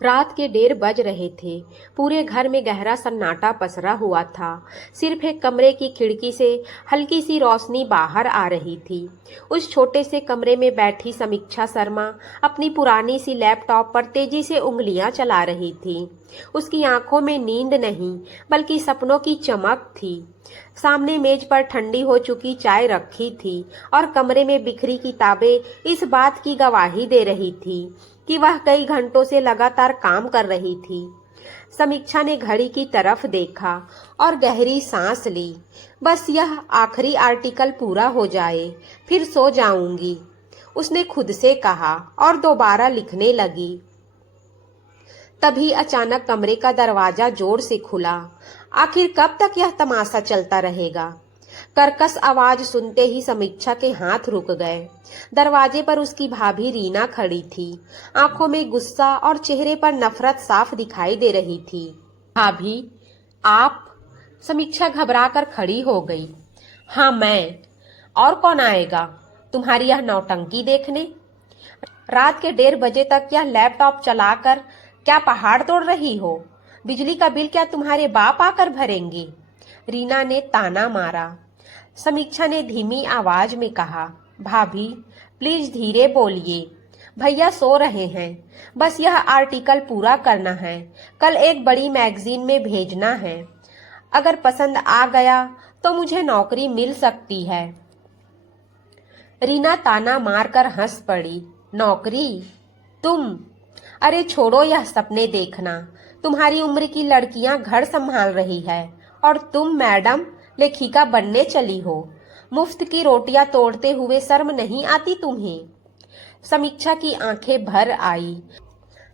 रात के 1:30 बज रहे थे। पूरे घर में गहरा सन्नाटा पसरा हुआ था। सिर्फ एक कमरे की खिड़की से हल्की सी रोशनी बाहर आ रही थी। उस छोटे से कमरे में बैठी समीक्षा शर्मा अपनी पुरानी सी लैपटॉप पर तेजी से उंगलियां चला रही थी। उसकी आंखों में नींद नहीं बल्कि सपनों की चमक थी। सामने मेज पर ठंडी हो चुकी चाय रखी थी और कमरे में बिखरी किताबें इस बात की गवाही दे रही थी कि वह कई घंटों से लगातार काम कर रही थी। समीक्षा ने घड़ी की तरफ देखा और गहरी सांस ली। बस यह आखिरी आर्टिकल पूरा हो जाए, फिर सो जाऊंगी, उसने खुद से कहा और दोबारा लिखने लगी। तभी अचानक कमरे का दरवाजा जोर से खुला। आखिर कब तक यह तमाशा चलता रहेगा? कर्कश आवाज सुनते ही समीक्षा के हाथ रुक गए। दरवाजे पर उसकी भाभी रीना खड़ी थी। आंखों में गुस्सा और चेहरे पर नफरत साफ दिखाई दे रही थी। भाभी, आप? समीक्षा घबराकर खड़ी हो गई। हाँ, मैं। और कौन आएगा तुम्हारी यह नौटंकी देखने? रात के 1:30 बजे तक यह लैपटॉप चलाकर क्या पहाड़ तोड़ रही हो? बिजली का बिल क्या तुम्हारे बाप आकर भरेंगे? रीना ने ताना मारा। समीक्षा ने धीमी आवाज में कहा, भाभी प्लीज धीरे बोलिए, भैया सो रहे हैं। बस यह आर्टिकल पूरा करना है, कल एक बड़ी मैगजीन में भेजना है। अगर पसंद आ गया तो मुझे नौकरी मिल सकती है। रीना ताना मारकर हंस पड़ी। नौकरी? तुम? अरे छोड़ो यह सपने देखना। तुम्हारी उम्र की लड़कियां घर संभाल रही है और तुम मैडम लेखिका बनने चली हो। मुफ्त की रोटियां तोड़ते हुए शर्म नहीं आती तुम्हें? समीक्षा की आंखें भर आई,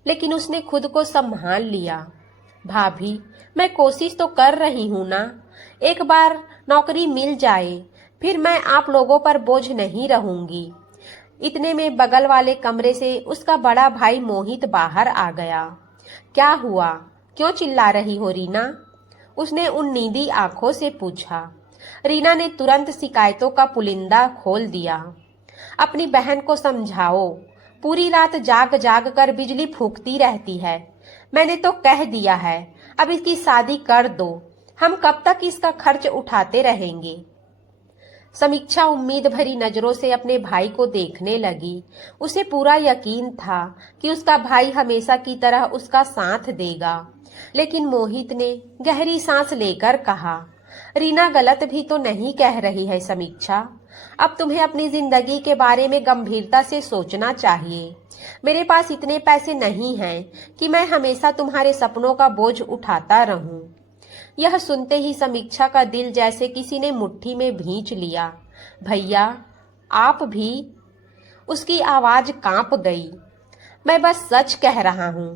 लेकिन उसने खुद को संभाल लिया। भाभी, मैं कोशिश तो कर रही हूं ना। एक बार नौकरी मिल जाए फिर मैं आप लोगों पर बोझ नहीं रहूंगी। इतने में बगल वाले कमरे से उसका बड़ा भाई मोहित बाहर आ गया। क्या हुआ? क्यों चिल्ला रही हो रीना? उसने उन नींदी आंखों से पूछा। रीना ने तुरंत शिकायतों का पुलिंदा खोल दिया। अपनी बहन को समझाओ, पूरी रात जाग जाग कर बिजली फूंकती रहती है। मैंने तो कह दिया है, अब इसकी शादी कर दो। हम कब तक इसका खर्च उठाते रहेंगे? समीक्षा उम्मीद भरी नजरों से अपने भाई को देखने लगी। उसे पूरा यकीन था कि उसका भाई हमेशा की तरह उसका साथ देगा। लेकिन मोहित ने गहरी सांस लेकर कहा, रीना गलत भी तो नहीं कह रही है समीक्षा। अब तुम्हें अपनी जिंदगी के बारे में गंभीरता से सोचना चाहिए। मेरे पास इतने पैसे नहीं हैं कि मैं हमेशा तुम्हारे सपनों का बोझ उठाता रहूं। यह सुनते ही समीक्षा का दिल जैसे किसी ने मुट्ठी में भींच लिया। भैया, आप भी? उसकी आवाज कांप गई। मैं बस सच कह रहा हूँ,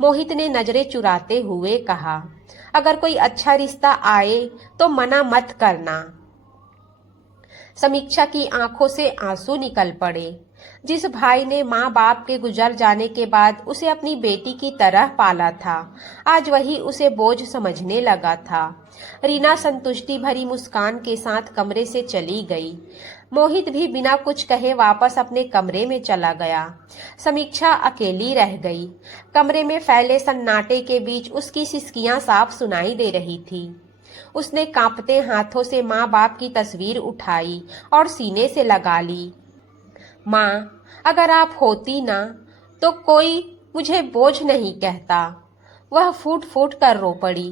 मोहित ने नजरें चुराते हुए कहा। अगर कोई अच्छा रिश्ता आए तो मना मत करना। समीक्षा की आंखों से आंसू निकल पड़े। जिस भाई ने माँ बाप के गुजर जाने के बाद उसे अपनी बेटी की तरह पाला था, आज वही उसे बोझ समझने लगा था। रीना संतुष्टि भरी मुस्कान के साथ कमरे से चली गई। मोहित भी बिना कुछ कहे वापस अपने कमरे में चला गया। समीक्षा अकेली रह गई। कमरे में फैले सन्नाटे के बीच उसकी सिसकियां साफ सुनाई दे रही थी। उसने कांपते हाथों से माँ बाप की तस्वीर उठाई और सीने से लगा ली। माँ, अगर आप होती ना तो कोई मुझे बोझ नहीं कहता। वह फूट फूट कर रो पड़ी।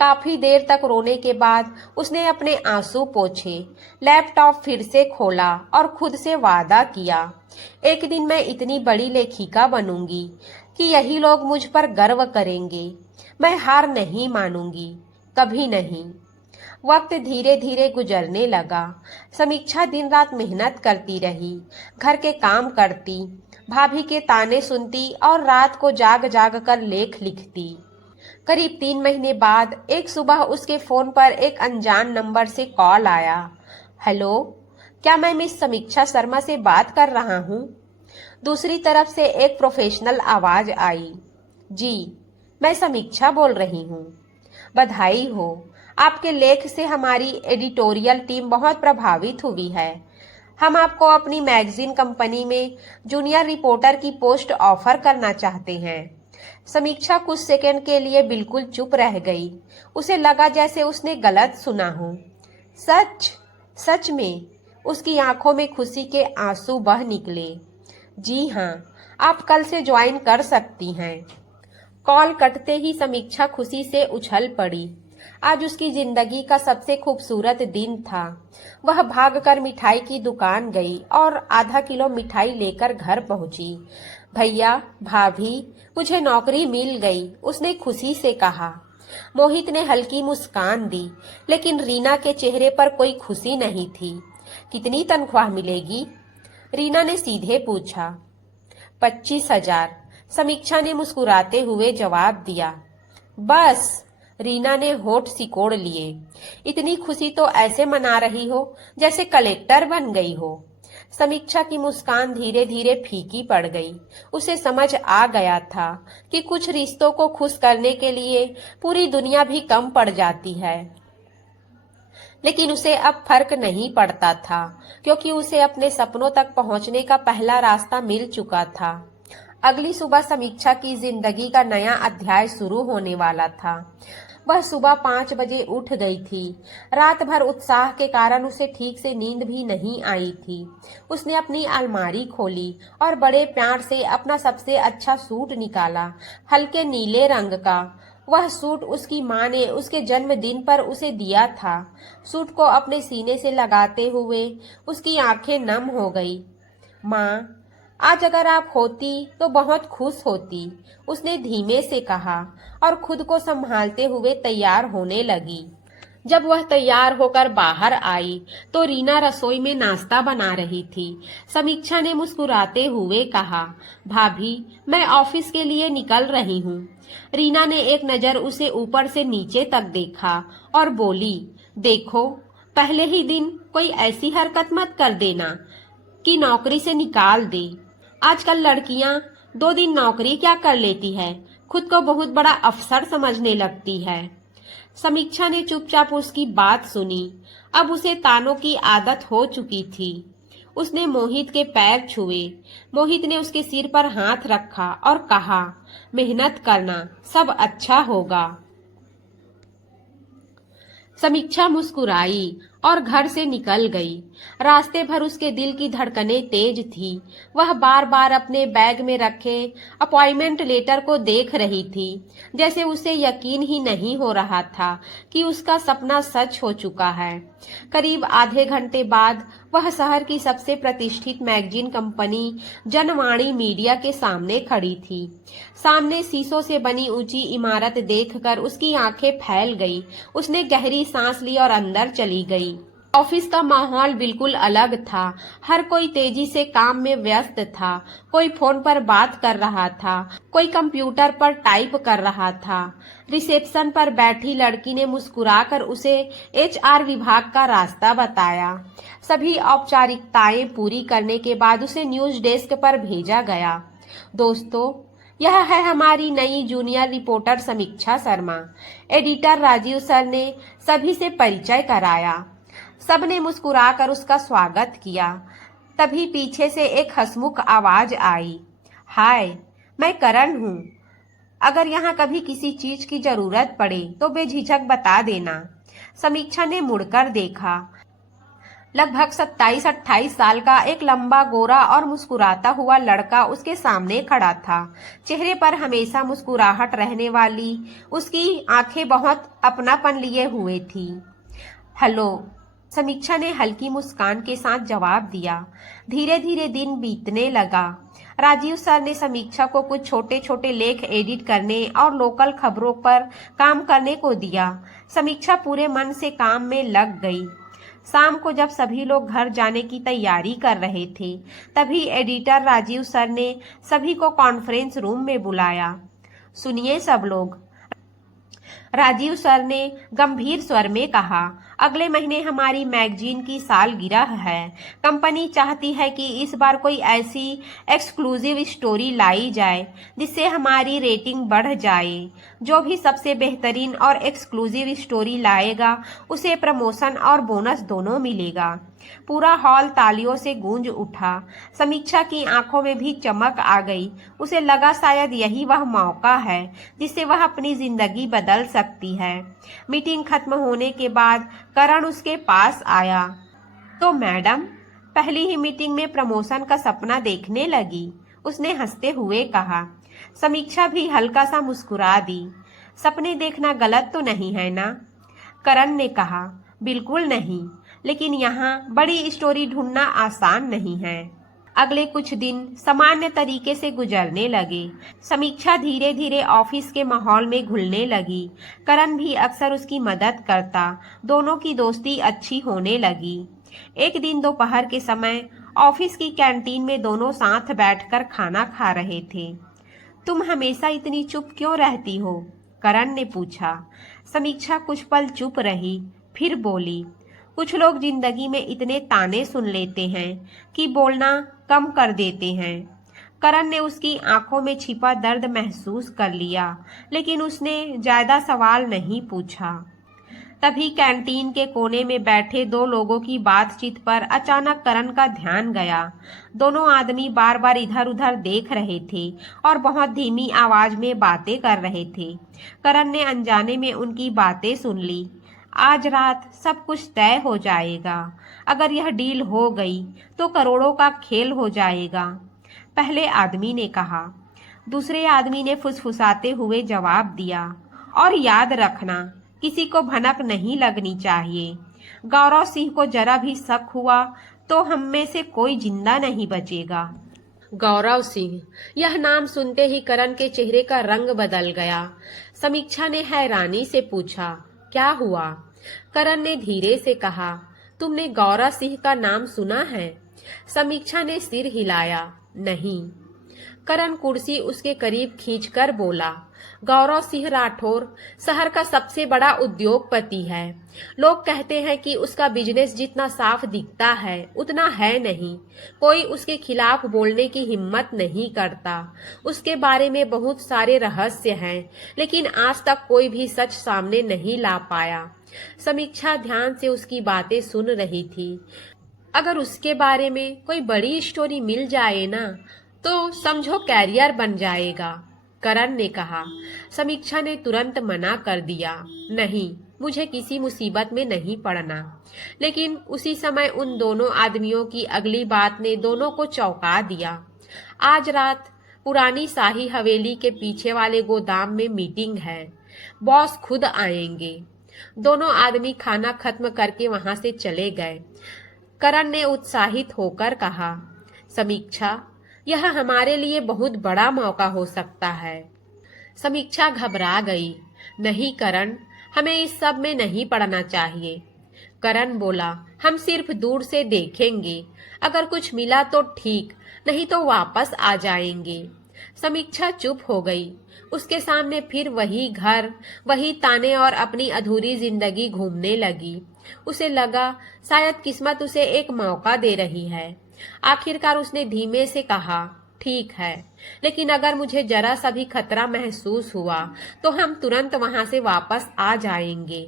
काफी देर तक रोने के बाद उसने अपने आंसू पोंछे, लैपटॉप फिर से खोला और खुद से वादा किया, एक दिन मैं इतनी बड़ी लेखिका बनूंगी कि यही लोग मुझ पर गर्व करेंगे। मैं हार नहीं मानूंगी, कभी नहीं। वक्त धीरे धीरे गुजरने लगा। समीक्षा दिन रात मेहनत करती रही, घर के काम करती, भाभी के ताने सुनती और रात को जाग जाग कर लेख लिखती। करीब 3 महीने बाद एक सुबह उसके फोन पर एक अनजान नंबर से कॉल आया। हेलो, क्या मैं मिस समीक्षा शर्मा से बात कर रहा हूँ? दूसरी तरफ से एक प्रोफेशनल आवाज आई। जी, मैं समीक्षा बोल रही हूँ। बधाई हो, आपके लेख से हमारी एडिटोरियल टीम बहुत प्रभावित हुई है। हम आपको अपनी मैगजीन कंपनी में जूनियर रिपोर्टर की पोस्ट ऑफर करना चाहते हैं। समीक्षा कुछ सेकंड के लिए बिल्कुल चुप रह गई। उसे लगा जैसे उसने गलत सुना हो। सच? सच में? उसकी आंखों में खुशी के आंसू बह निकले। जी हाँ, आप कल से ज्वाइन कर सकती हैं। कॉल कटते ही समीक्षा खुशी से उछल पड़ी। आज उसकी जिंदगी का सबसे खूबसूरत दिन था। वह भागकर मिठाई की दुकान गई और आधा किलो मिठाई लेकर घर पहुंची। भैया, भाभी, मुझे नौकरी मिल गई, उसने खुशी से कहा। मोहित ने हल्की मुस्कान दी, लेकिन रीना के चेहरे पर कोई खुशी नहीं थी। कितनी तनख्वाह मिलेगी? रीना ने सीधे पूछा। 25,000, समीक्षा ने मुस्कुराते हुए जवाब दिया। बस? रीना ने होठ सिकोड़ लिए। इतनी खुशी तो ऐसे मना रही हो जैसे कलेक्टर बन गई हो। समीक्षा की मुस्कान धीरे धीरे फीकी पड़ गई। उसे समझ आ गया था कि कुछ रिश्तों को खुश करने के लिए पूरी दुनिया भी कम पड़ जाती है। लेकिन उसे अब फर्क नहीं पड़ता था, क्योंकि उसे अपने सपनों तक पहुंचने का पहला रास्ता मिल चुका था। अगली सुबह समीक्षा की जिंदगी का नया अध्याय शुरू होने वाला था। वह सुबह 5 बजे उठ गई थी। रात भर उत्साह के कारण उसे ठीक से नींद भी नहीं आई थी। उसने अपनी अलमारी खोली और बड़े प्यार से अपना सबसे अच्छा सूट निकाला, हल्के नीले रंग का। वह सूट उसकी माँ ने उसके जन्मदिन पर उसे दिया था। सूट को अपने सीने से लगाते हुए उसकी आंखें नम हो गई। माँ, आज अगर आप होती तो बहुत खुश होती, उसने धीमे से कहा और खुद को संभालते हुए तैयार होने लगी। जब वह तैयार होकर बाहर आई तो रीना रसोई में नाश्ता बना रही थी। समीक्षा ने मुस्कुराते हुए कहा, भाभी, मैं ऑफिस के लिए निकल रही हूँ। रीना ने एक नजर उसे ऊपर से नीचे तक देखा और बोली, देखो, पहले ही दिन कोई ऐसी हरकत मत कर देना कि नौकरी से निकाल दे। आजकल लड़कियां 2 दिन नौकरी क्या कर लेती है, खुद को बहुत बड़ा अफसर समझने लगती है। समीक्षा ने चुपचाप उसकी बात सुनी। अब उसे तानों की आदत हो चुकी थी। उसने मोहित के पैर छुए। मोहित ने उसके सिर पर हाथ रखा और कहा, मेहनत करना, सब अच्छा होगा। समीक्षा मुस्कुराई और घर से निकल गई। रास्ते भर उसके दिल की धड़कनें तेज थी। वह बार बार अपने बैग में रखे अपॉइंटमेंट लेटर को देख रही थी, जैसे उसे यकीन ही नहीं हो रहा था कि उसका सपना सच हो चुका है। करीब आधे घंटे बाद वह शहर की सबसे प्रतिष्ठित मैगजीन कंपनी जनवाणी मीडिया के सामने खड़ी थी। सामने शीशों से बनी ऊंची इमारत देखकर उसकी आंखें फैल गई। उसने गहरी सांस ली और अंदर चली गई। ऑफिस का माहौल बिल्कुल अलग था। हर कोई तेजी से काम में व्यस्त था। कोई फोन पर बात कर रहा था, कोई कंप्यूटर पर टाइप कर रहा था। रिसेप्शन पर बैठी लड़की ने मुस्कुराकर उसे HR विभाग का रास्ता बताया। सभी औपचारिकताएं पूरी करने के बाद उसे न्यूज डेस्क पर भेजा गया। दोस्तों, यह है हमारी नई जूनियर रिपोर्टर समीक्षा शर्मा। एडिटर राजीव सर ने सभी से परिचय कराया। सबने मुस्कुराकर उसका स्वागत किया। तभी पीछे से एक हंसमुख आवाज आई, हाय, मैं करण हूँ। अगर यहाँ कभी किसी चीज की जरूरत पड़े तो बेझिझक बता देना। समीक्षा ने मुड़कर देखा। लगभग 27-28 साल का एक लंबा, गोरा और मुस्कुराता हुआ लड़का उसके सामने खड़ा था। चेहरे पर हमेशा मुस्कुराहट रहने वाली उसकी आंखें बहुत अपनापन लिए हुए थी। हेलो, समीक्षा ने हल्की मुस्कान के साथ जवाब दिया। धीरे धीरे दिन बीतने लगा। राजीव सर ने समीक्षा को कुछ छोटे छोटे लेख एडिट करने और लोकल खबरों पर काम करने को दिया। समीक्षा पूरे मन से काम में लग गई। शाम को जब सभी लोग घर जाने की तैयारी कर रहे थे, तभी एडिटर राजीव सर ने सभी को कॉन्फ्रेंस रूम में बुलाया। सुनिए सब लोग, राजीव सर ने गंभीर स्वर में कहा, अगले महीने हमारी मैगजीन की सालगिरह है। कंपनी चाहती है कि इस बार कोई ऐसी एक्सक्लूसिव स्टोरी लाई जाए जिससे हमारी रेटिंग बढ़ जाए। जो भी सबसे बेहतरीन और एक्सक्लूसिव स्टोरी लाएगा उसे प्रमोशन और बोनस दोनों मिलेगा। पूरा हॉल तालियों से गूंज उठा। समीक्षा की आंखों में भी चमक आ गई। उसे लगा शायद यही वह मौका है जिससे वह अपनी जिंदगी बदल सकती है। मीटिंग खत्म होने के बाद करण उसके पास आया। तो मैडम, पहली ही मीटिंग में प्रमोशन का सपना देखने लगी, उसने हंसते हुए कहा। समीक्षा भी हल्का सा मुस्कुरा दी। सपने देखना गलत तो नहीं है ना? करण ने कहा। बिल्कुल नहीं, लेकिन यहाँ बड़ी स्टोरी ढूंढना आसान नहीं है। अगले कुछ दिन सामान्य तरीके से गुजरने लगे। समीक्षा धीरे धीरे ऑफिस के माहौल में घुलने लगी। करण भी अक्सर उसकी मदद करता। दोनों की दोस्ती अच्छी होने लगी। एक दिन दोपहर के समय ऑफिस की कैंटीन में दोनों साथ बैठकर खाना खा रहे थे। तुम हमेशा इतनी चुप क्यों रहती हो? करण ने पूछा। समीक्षा कुछ पल चुप रही, फिर बोली, कुछ लोग जिंदगी में इतने ताने सुन लेते हैं कि बोलना कम कर देते हैं। करण ने उसकी आंखों में छिपा दर्द महसूस कर लिया, लेकिन उसने ज्यादा सवाल नहीं पूछा। तभी कैंटीन के कोने में बैठे दो लोगों की बातचीत पर अचानक करण का ध्यान गया। दोनों आदमी बार बार इधर उधर देख रहे थे और बहुत धीमी आवाज में बातें कर रहे थे। करण ने अनजाने में उनकी बातें सुन ली। आज रात सब कुछ तय हो जाएगा। अगर यह डील हो गई तो करोड़ों का खेल हो जाएगा, पहले आदमी ने कहा। दूसरे आदमी ने फुसफुसाते हुए जवाब दिया, और याद रखना, किसी को भनक नहीं लगनी चाहिए। गौरव सिंह को जरा भी शक हुआ तो हम में से कोई जिंदा नहीं बचेगा। गौरव सिंह, यह नाम सुनते ही करण के चेहरे का रंग बदल गया। समीक्षा ने हैरानी से पूछा, क्या हुआ? करण ने धीरे से कहा, तुमने गौरव सिंह का नाम सुना है? समीक्षा ने सिर हिलाया, नहीं। करण कुर्सी उसके करीब खींचकर बोला, गौरव सिंह राठौर शहर का सबसे बड़ा उद्योगपति है। लोग कहते हैं कि उसका बिजनेस जितना साफ दिखता है उतना है नहीं। कोई उसके खिलाफ बोलने की हिम्मत नहीं करता। उसके बारे में बहुत सारे रहस्य हैं, लेकिन आज तक कोई भी सच सामने नहीं ला पाया। समीक्षा ध्यान से उसकी बातें सुन रही थी। अगर उसके बारे में कोई बड़ी स्टोरी मिल जाए ना, तो समझो कैरियर बन जाएगा, करण ने कहा। समीक्षा ने तुरंत मना कर दिया, नहीं, मुझे किसी मुसीबत में नहीं पड़ना। लेकिन उसी समय उन दोनों आदमियों की अगली बात ने दोनों को चौंका दिया। आज रात पुरानी शाही हवेली के पीछे वाले गोदाम में मीटिंग है। बॉस खुद आएंगे। दोनों आदमी खाना खत्म करके वहां से चले गए। करण ने उत्साहित होकर कहा, समीक्षा, यह हमारे लिए बहुत बड़ा मौका हो सकता है। समीक्षा घबरा गई। नहीं करण, हमें इस सब में नहीं पड़ना चाहिए। करण बोला, हम सिर्फ दूर से देखेंगे। अगर कुछ मिला तो ठीक, नहीं तो वापस आ जाएंगे। समीक्षा चुप हो गई। उसके सामने फिर वही घर, वही ताने और अपनी अधूरी जिंदगी घूमने लगी। उसे लगा शायद किस्मत उसे एक मौका दे रही है। आखिरकार उसने धीमे से कहा, ठीक है, लेकिन अगर मुझे जरा सा भी खतरा महसूस हुआ तो हम तुरंत वहां से वापस आ जाएंगे।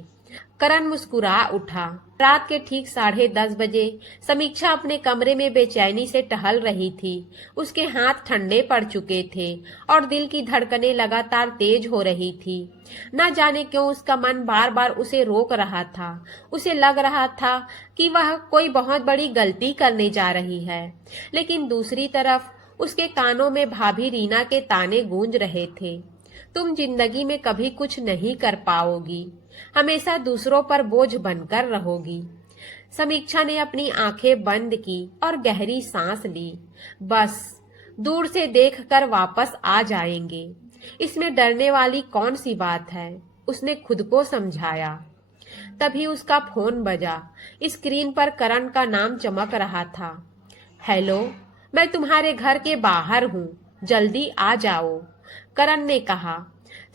करण मुस्कुरा उठा। रात के ठीक 10:30 बजे समीक्षा अपने कमरे में बेचैनी से टहल रही थी। उसके हाथ ठंडे पड़ चुके थे और दिल की धड़कनें लगातार तेज हो रही थी। न जाने क्यों उसका मन बार बार उसे रोक रहा था। उसे लग रहा था कि वह कोई बहुत बड़ी गलती करने जा रही है, लेकिन दूसरी तरफ उसके कानों में भाभी रीना के ताने गूंज रहे थे, तुम जिंदगी में कभी कुछ नहीं कर पाओगी, हमेशा दूसरों पर बोझ बनकर रहोगी। समीक्षा ने अपनी आंखें बंद की और गहरी सांस ली। बस दूर से देखकर वापस आ जाएंगे, इसमें डरने वाली कौन सी बात है, उसने खुद को समझाया। तभी उसका फोन बजा। स्क्रीन पर करण का नाम चमक रहा था। हेलो, मैं तुम्हारे घर के बाहर हूँ, जल्दी आ जाओ, करण ने कहा।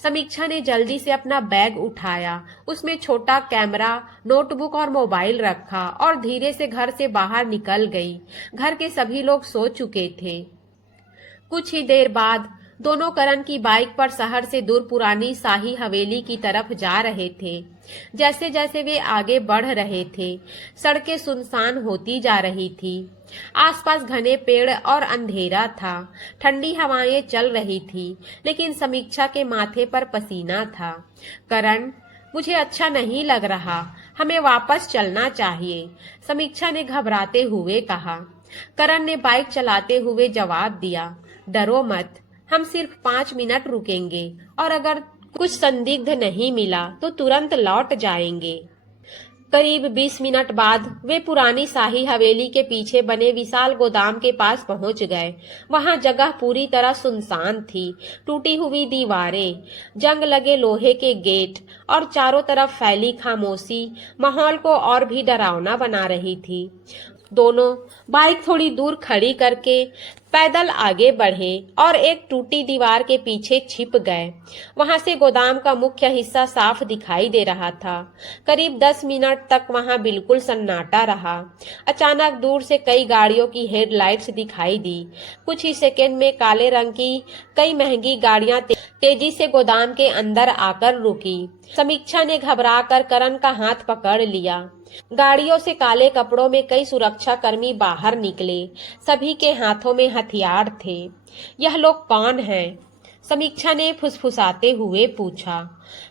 समीक्षा ने जल्दी से अपना बैग उठाया, उसमें छोटा कैमरा, नोटबुक और मोबाइल रखा और धीरे से घर से बाहर निकल गई। घर के सभी लोग सो चुके थे। कुछ ही देर बाद दोनों करण की बाइक पर शहर से दूर पुरानी शाही हवेली की तरफ जा रहे थे। जैसे जैसे वे आगे बढ़ रहे थे, सड़कें सुनसान होती जा रही थी। आसपास घने पेड़ और अंधेरा था। ठंडी हवाएं चल रही थी, लेकिन समीक्षा के माथे पर पसीना था। करण, मुझे अच्छा नहीं लग रहा, हमें वापस चलना चाहिए, समीक्षा ने घबराते हुए कहा। करण ने बाइक चलाते हुए जवाब दिया, डरो मत, हम सिर्फ 5 मिनट रुकेंगे और अगर कुछ संदिग्ध नहीं मिला तो तुरंत लौट जाएंगे। करीब 20 मिनट बाद वे पुरानी शाही हवेली के पीछे बने विशाल गोदाम के पास पहुंच गए। वहां जगह पूरी तरह सुनसान थी। टूटी हुई दीवारें, जंग लगे लोहे के गेट और चारों तरफ फैली खामोशी माहौल को और भी डरावना बना रही थी। दोनों बाइक थोड़ी दूर खड़ी करके पैदल आगे बढ़े और एक टूटी दीवार के पीछे छिप गए। वहां से गोदाम का मुख्य हिस्सा साफ दिखाई दे रहा था। करीब 10 मिनट तक वहां बिल्कुल सन्नाटा रहा। अचानक दूर से कई गाड़ियों की हेडलाइट्स दिखाई दी। कुछ ही सेकंड में काले रंग की कई महंगी गाड़ियां तेजी से गोदाम के अंदर आकर रुकी। समीक्षा ने घबराकर करण का हाथ पकड़ लिया। गाड़ियों से काले कपड़ों में कई सुरक्षा कर्मी बाहर निकले। सभी के हाथों में हथियार थे। यह लोग कौन हैं? समीक्षा ने फुसफुसाते हुए पूछा।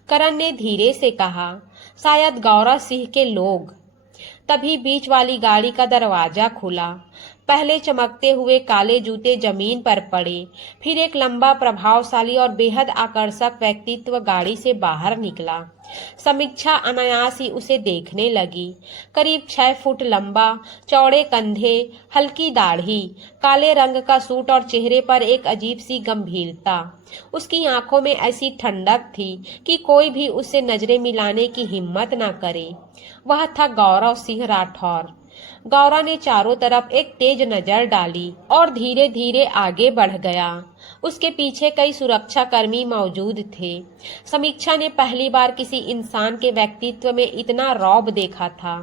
करण ने धीरे से कहा, शायद गौरव सिंह के लोग। तभी बीच वाली गाड़ी का दरवाजा खुला। पहले चमकते हुए काले जूते जमीन पर पड़े, फिर एक लंबा, प्रभावशाली और बेहद आकर्षक व्यक्तित्व गाड़ी से बाहर निकला। समीक्षा अनायास ही उसे देखने लगी। करीब 6 फुट लंबा, चौड़े कंधे, हल्की दाढ़ी, काले रंग का सूट और चेहरे पर एक अजीब सी गंभीरता। उसकी आंखों में ऐसी ठंडक थी कि कोई भी उससे नजरें मिलाने की हिम्मत न करे। वह था गौरव सिंह राठौर। गौरव ने चारों तरफ एक तेज नजर डाली और धीरे धीरे आगे बढ़ गया। उसके पीछे कई सुरक्षा कर्मी मौजूद थे। समीक्षा ने पहली बार किसी इंसान के व्यक्तित्व में इतना रौब देखा था।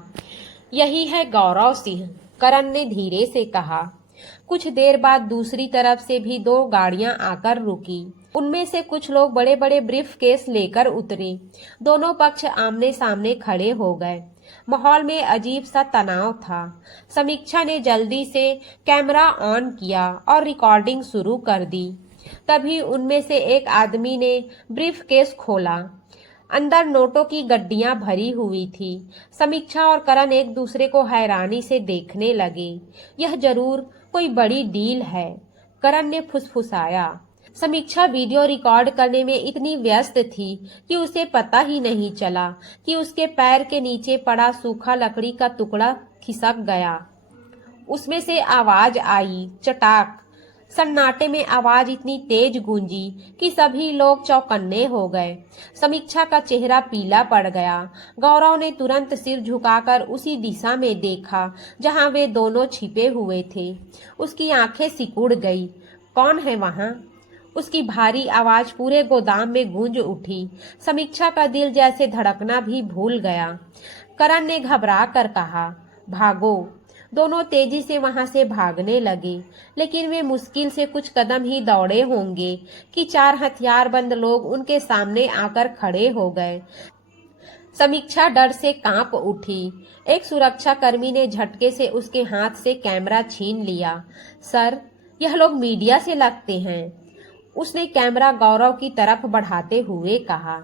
यही है गौरव सिंह, करण ने धीरे से कहा। कुछ देर बाद दूसरी तरफ से भी 2 गाड़ियां आकर रुकी। उनमें से कुछ लोग बड़े बड़े ब्रीफ केस लेकर उतरे। दोनों पक्ष आमने सामने खड़े हो गए। माहौल में अजीब सा तनाव था। समीक्षा ने जल्दी से कैमरा ऑन किया और रिकॉर्डिंग शुरू कर दी। तभी उनमें से एक आदमी ने ब्रीफ केस खोला। अंदर नोटों की गड्डियां भरी हुई थी। समीक्षा और करण एक दूसरे को हैरानी से देखने लगे। यह जरूर कोई बड़ी डील है, करण ने फुसफुसाया। समीक्षा वीडियो रिकॉर्ड करने में इतनी व्यस्त थी कि उसे पता ही नहीं चला कि उसके पैर के नीचे पड़ा सूखा लकड़ी का टुकड़ा खिसक गया। उसमें से आवाज आई, चटाक। सन्नाटे में आवाज इतनी तेज गूंजी कि सभी लोग चौकन्ने हो गए। समीक्षा का चेहरा पीला पड़ गया। गौरव ने तुरंत सिर झुकाकर उसी दिशा में देखा जहां वे दोनों छिपे हुए थे। उसकी आंखें सिकुड़ गई। कौन है वहां? उसकी भारी आवाज पूरे गोदाम में गूंज उठी। समीक्षा का दिल जैसे धड़कना भी भूल गया। करण ने घबरा कर कहा, भागो। दोनों तेजी से वहां से भागने लगे, लेकिन वे मुश्किल से कुछ कदम ही दौड़े होंगे कि 4 हथियारबंद लोग उनके सामने आकर खड़े हो गए। समीक्षा डर से कांप उठी। एक सुरक्षा कर्मी ने झटके से उसके हाथ से कैमरा छीन लिया। सर, यह लोग मीडिया से लगते हैं, उसने कैमरा गौरव की तरफ बढ़ाते हुए कहा।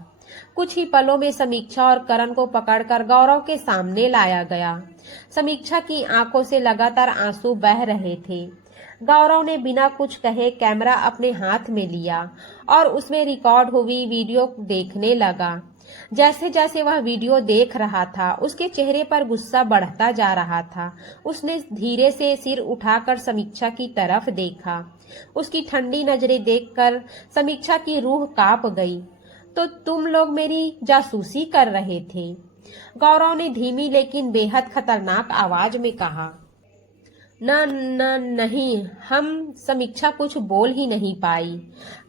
कुछ ही पलों में समीक्षा और करण को पकड़कर गौरव के सामने लाया गया। समीक्षा की आंखों से लगातार आंसू बह रहे थे। गौरव ने बिना कुछ कहे कैमरा अपने हाथ में लिया और उसमें रिकॉर्ड हुई वीडियो देखने लगा। जैसे जैसे वह वीडियो देख रहा था, उसके चेहरे पर गुस्सा बढ़ता जा रहा था। उसने धीरे से सिर उठाकर समीक्षा की तरफ देखा। उसकी ठंडी नजरें देखकर समीक्षा की रूह कांप गई। तो तुम लोग मेरी जासूसी कर रहे थे? गौरव ने धीमी लेकिन बेहद खतरनाक आवाज में कहा। नहीं, हम। समीक्षा कुछ बोल ही नहीं पाई।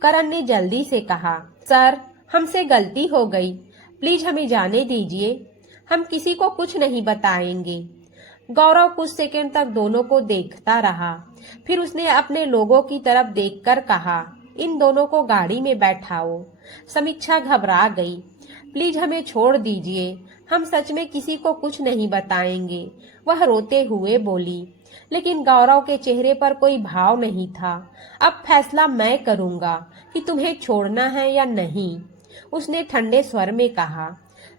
करण ने जल्दी से कहा, सर, हमसे गलती हो गई, प्लीज हमें जाने दीजिए, हम किसी को कुछ नहीं बताएंगे। गौरव कुछ सेकंड तक दोनों को देखता रहा, फिर उसने अपने लोगों की तरफ देखकर कहा, इन दोनों को गाड़ी में बैठाओ। समीक्षा घबरा गई। प्लीज हमें छोड़ दीजिए, हम सच में किसी को कुछ नहीं बताएंगे, वह रोते हुए बोली। लेकिन गौरव के चेहरे पर कोई भाव नहीं था। अब फैसला मैं करूंगा कि तुम्हें छोड़ना है या नहीं, उसने ठंडे स्वर में कहा।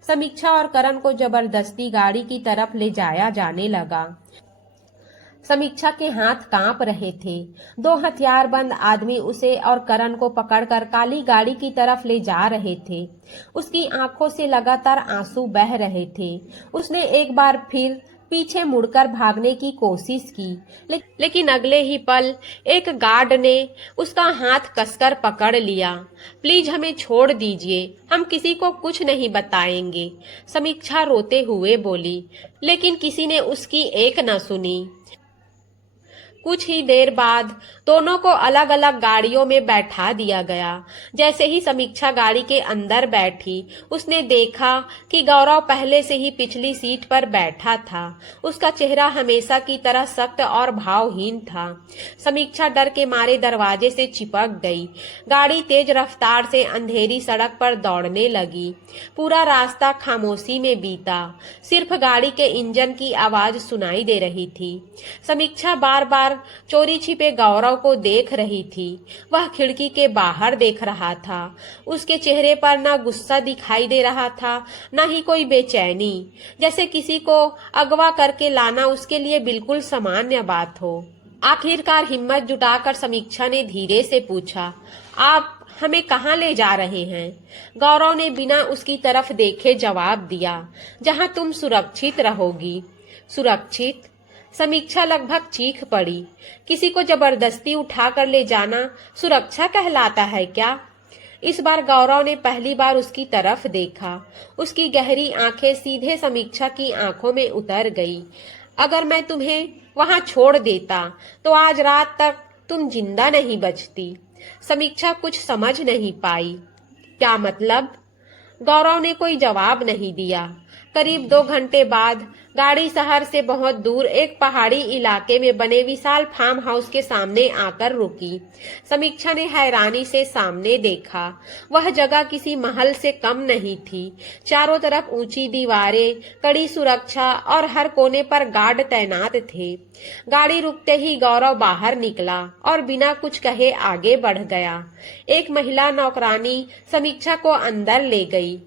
समीक्षा और करण को जबरदस्ती गाड़ी की तरफ ले जाया जाने लगा। समीक्षा के हाथ कांप रहे थे। दो हथियारबंद आदमी उसे और करण को पकड़कर काली गाड़ी की तरफ ले जा रहे थे। उसकी आंखों से लगातार आंसू बह रहे थे। उसने एक बार फिर पीछे मुड़कर भागने की कोशिश की, लेकिन अगले ही पल एक गार्ड ने उसका हाथ कसकर पकड़ लिया। प्लीज हमें छोड़ दीजिए, हम किसी को कुछ नहीं बताएंगे, समीक्षा रोते हुए बोली। लेकिन किसी ने उसकी एक न सुनी। कुछ ही देर बाद दोनों को अलग अलग गाड़ियों में बैठा दिया गया। जैसे ही समीक्षा गाड़ी के अंदर बैठी, उसने देखा कि गौरव पहले से ही पिछली सीट पर बैठा था। उसका चेहरा हमेशा की तरह सख्त और भावहीन था। समीक्षा डर के मारे दरवाजे से चिपक गई। गाड़ी तेज रफ्तार से अंधेरी सड़क पर दौड़ने लगी। पूरा रास्ता खामोशी में बीता। सिर्फ गाड़ी के इंजन की आवाज सुनाई दे रही थी। समीक्षा बार बार चोरी छिपे गौरव को देख रही थी। वह खिड़की के बाहर देख रहा था। उसके चेहरे पर न गुस्सा दिखाई दे रहा था, न ही कोई बेचैनी, जैसे किसी को अगवा करके लाना उसके लिए बिल्कुल सामान्य बात हो। आखिरकार हिम्मत जुटाकर समीक्षा ने धीरे से पूछा, आप हमें कहाँ ले जा रहे हैं? गौरव ने बिना उसकी तरफ देखे जवाब दिया, जहाँ तुम सुरक्षित रहोगी। सुरक्षित? समीक्षा लगभग चीख पड़ी। किसी को जबरदस्ती उठाकर ले जाना सुरक्षा कहलाता है क्या? इस बार गौरव ने पहली बार उसकी तरफ देखा। उसकी गहरी आंखें सीधे समीक्षा की आंखों में उतर गई। अगर मैं तुम्हें वहां छोड़ देता तो आज रात तक तुम जिंदा नहीं बचती। समीक्षा कुछ समझ नहीं पाई। क्या मतलब? गौरव ने कोई जवाब नहीं दिया। करीब 2 घंटे बाद गाड़ी शहर से बहुत दूर एक पहाड़ी इलाके में बने विशाल फार्म हाउस के सामने आकर रुकी। समीक्षा ने हैरानी से सामने देखा। वह जगह किसी महल से कम नहीं थी। चारों तरफ ऊंची दीवारें, कड़ी सुरक्षा और हर कोने पर गार्ड तैनात थे। गाड़ी रुकते ही गौरव बाहर निकला और बिना कुछ कहे आगे बढ़ गया। एक महिला नौकरानी समीक्षा को अंदर ले गई।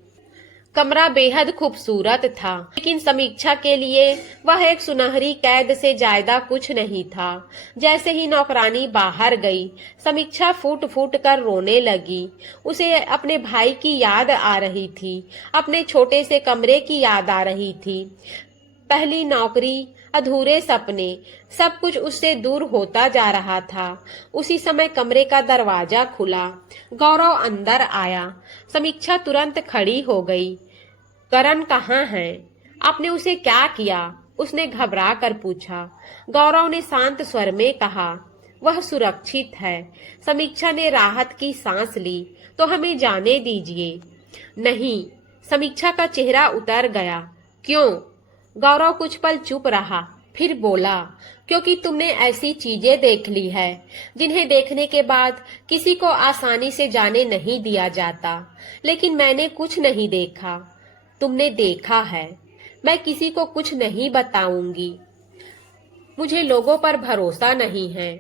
कमरा बेहद खूबसूरत था, लेकिन समीक्षा के लिए वह एक सुनहरी कैद से ज्यादा कुछ नहीं था। जैसे ही नौकरानी बाहर गई, समीक्षा फूट फूट कर रोने लगी। उसे अपने भाई की याद आ रही थी, अपने छोटे से कमरे की याद आ रही थी। पहली नौकरी, अधूरे सपने, सब कुछ उससे दूर होता जा रहा था। उसी समय कमरे का दरवाजा खुला। गौरव अंदर आया। समीक्षा तुरंत खड़ी हो गई। करण कहाँ है? आपने उसे क्या किया? उसने घबरा कर पूछा। गौरव ने शांत स्वर में कहा, वह सुरक्षित है। समीक्षा ने राहत की सांस ली। तो हमें जाने दीजिए। नहीं। समीक्षा का चेहरा उतर गया। क्यों? गौरव कुछ पल चुप रहा, फिर बोला, क्योंकि तुमने ऐसी चीजें देख ली है जिन्हें देखने के बाद किसी को आसानी से जाने नहीं दिया जाता। लेकिन मैंने कुछ नहीं देखा, तुमने देखा है। मैं किसी को कुछ नहीं बताऊंगी। मुझे लोगों पर भरोसा नहीं है।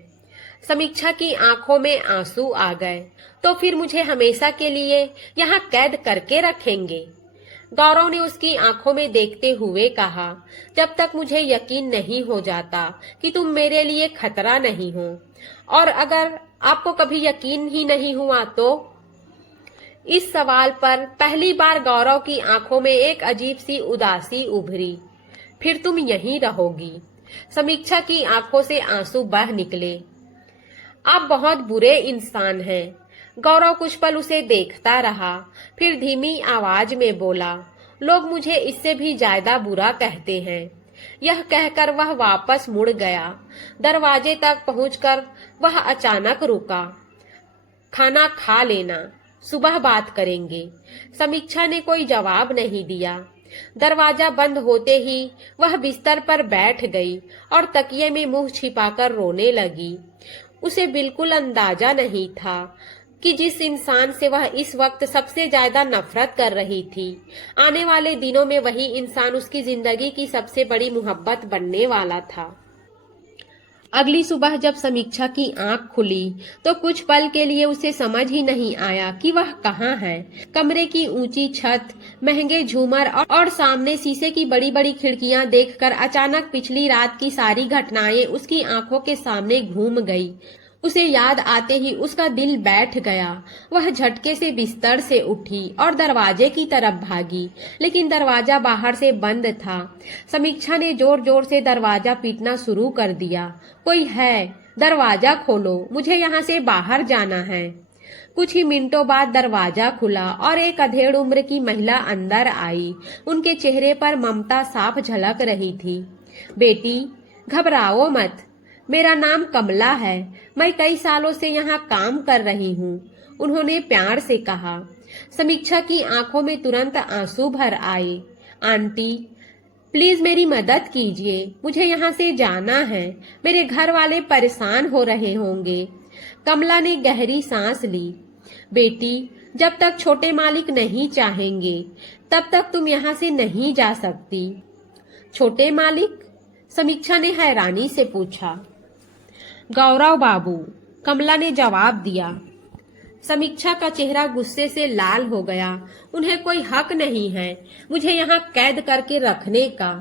समीक्षा की आंखों में आंसू आ गए। तो फिर मुझे हमेशा के लिए यहाँ कैद करके रखेंगे? गौरव ने उसकी आंखों में देखते हुए कहा, जब तक मुझे यकीन नहीं हो जाता कि तुम मेरे लिए खतरा नहीं हो। और अगर आपको कभी यकीन ही नहीं हुआ तो? इस सवाल पर पहली बार गौरव की आंखों में एक अजीब सी उदासी उभरी। फिर तुम यहीं रहोगी? समीक्षा की आंखों से आंसू बह निकले। आप बहुत बुरे इंसान हैं। गौरव कुछ पल उसे देखता रहा, फिर धीमी आवाज में बोला, लोग मुझे इससे भी ज्यादा बुरा कहते हैं। यह कहकर वह वापस मुड़ गया। दरवाजे तक पहुंचकर वह अचानक रुका। खाना खा लेना, सुबह बात करेंगे। समीक्षा ने कोई जवाब नहीं दिया। दरवाजा बंद होते ही वह बिस्तर पर बैठ गई और तकिए में मुंह छिपाकर रोने लगी। उसे बिल्कुल अंदाजा नहीं था कि जिस इंसान से वह इस वक्त सबसे ज्यादा नफरत कर रही थी, आने वाले दिनों में वही इंसान उसकी जिंदगी की सबसे बड़ी मोहब्बत बनने वाला था। अगली सुबह जब समीक्षा की आंख खुली तो कुछ पल के लिए उसे समझ ही नहीं आया कि वह कहाँ है। कमरे की ऊंची छत, महंगे झूमर और सामने शीशे की बड़ी बड़ी खिड़कियां देखकर अचानक पिछली रात की सारी घटनाएं उसकी आंखों के सामने घूम गई। उसे याद आते ही उसका दिल बैठ गया। वह झटके से बिस्तर से उठी और दरवाजे की तरफ भागी, लेकिन दरवाजा बाहर से बंद था। समीक्षा ने जोर जोर से दरवाजा पीटना शुरू कर दिया। कोई है? दरवाजा खोलो, मुझे यहाँ से बाहर जाना है। कुछ ही मिनटों बाद दरवाजा खुला और एक अधेड़ उम्र की महिला अंदर आई। उनके चेहरे पर ममता साफ झलक रही थी। बेटी, घबराओ मत, मेरा नाम कमला है। मैं कई सालों से यहाँ काम कर रही हूँ, उन्होंने प्यार से कहा। समीक्षा की आंखों में तुरंत आंसू भर आए। आंटी, प्लीज मेरी मदद कीजिए, मुझे यहाँ से जाना है। मेरे घर वाले परेशान हो रहे होंगे। कमला ने गहरी सांस ली। बेटी, जब तक छोटे मालिक नहीं चाहेंगे तब तक तुम यहाँ से नहीं जा सकती। छोटे मालिक? समीक्षा ने हैरानी से पूछा। गौरव बाबू, कमला ने जवाब दिया। समीक्षा का चेहरा गुस्से से लाल हो गया। उन्हें कोई हक नहीं है मुझे यहाँ कैद करके रखने का।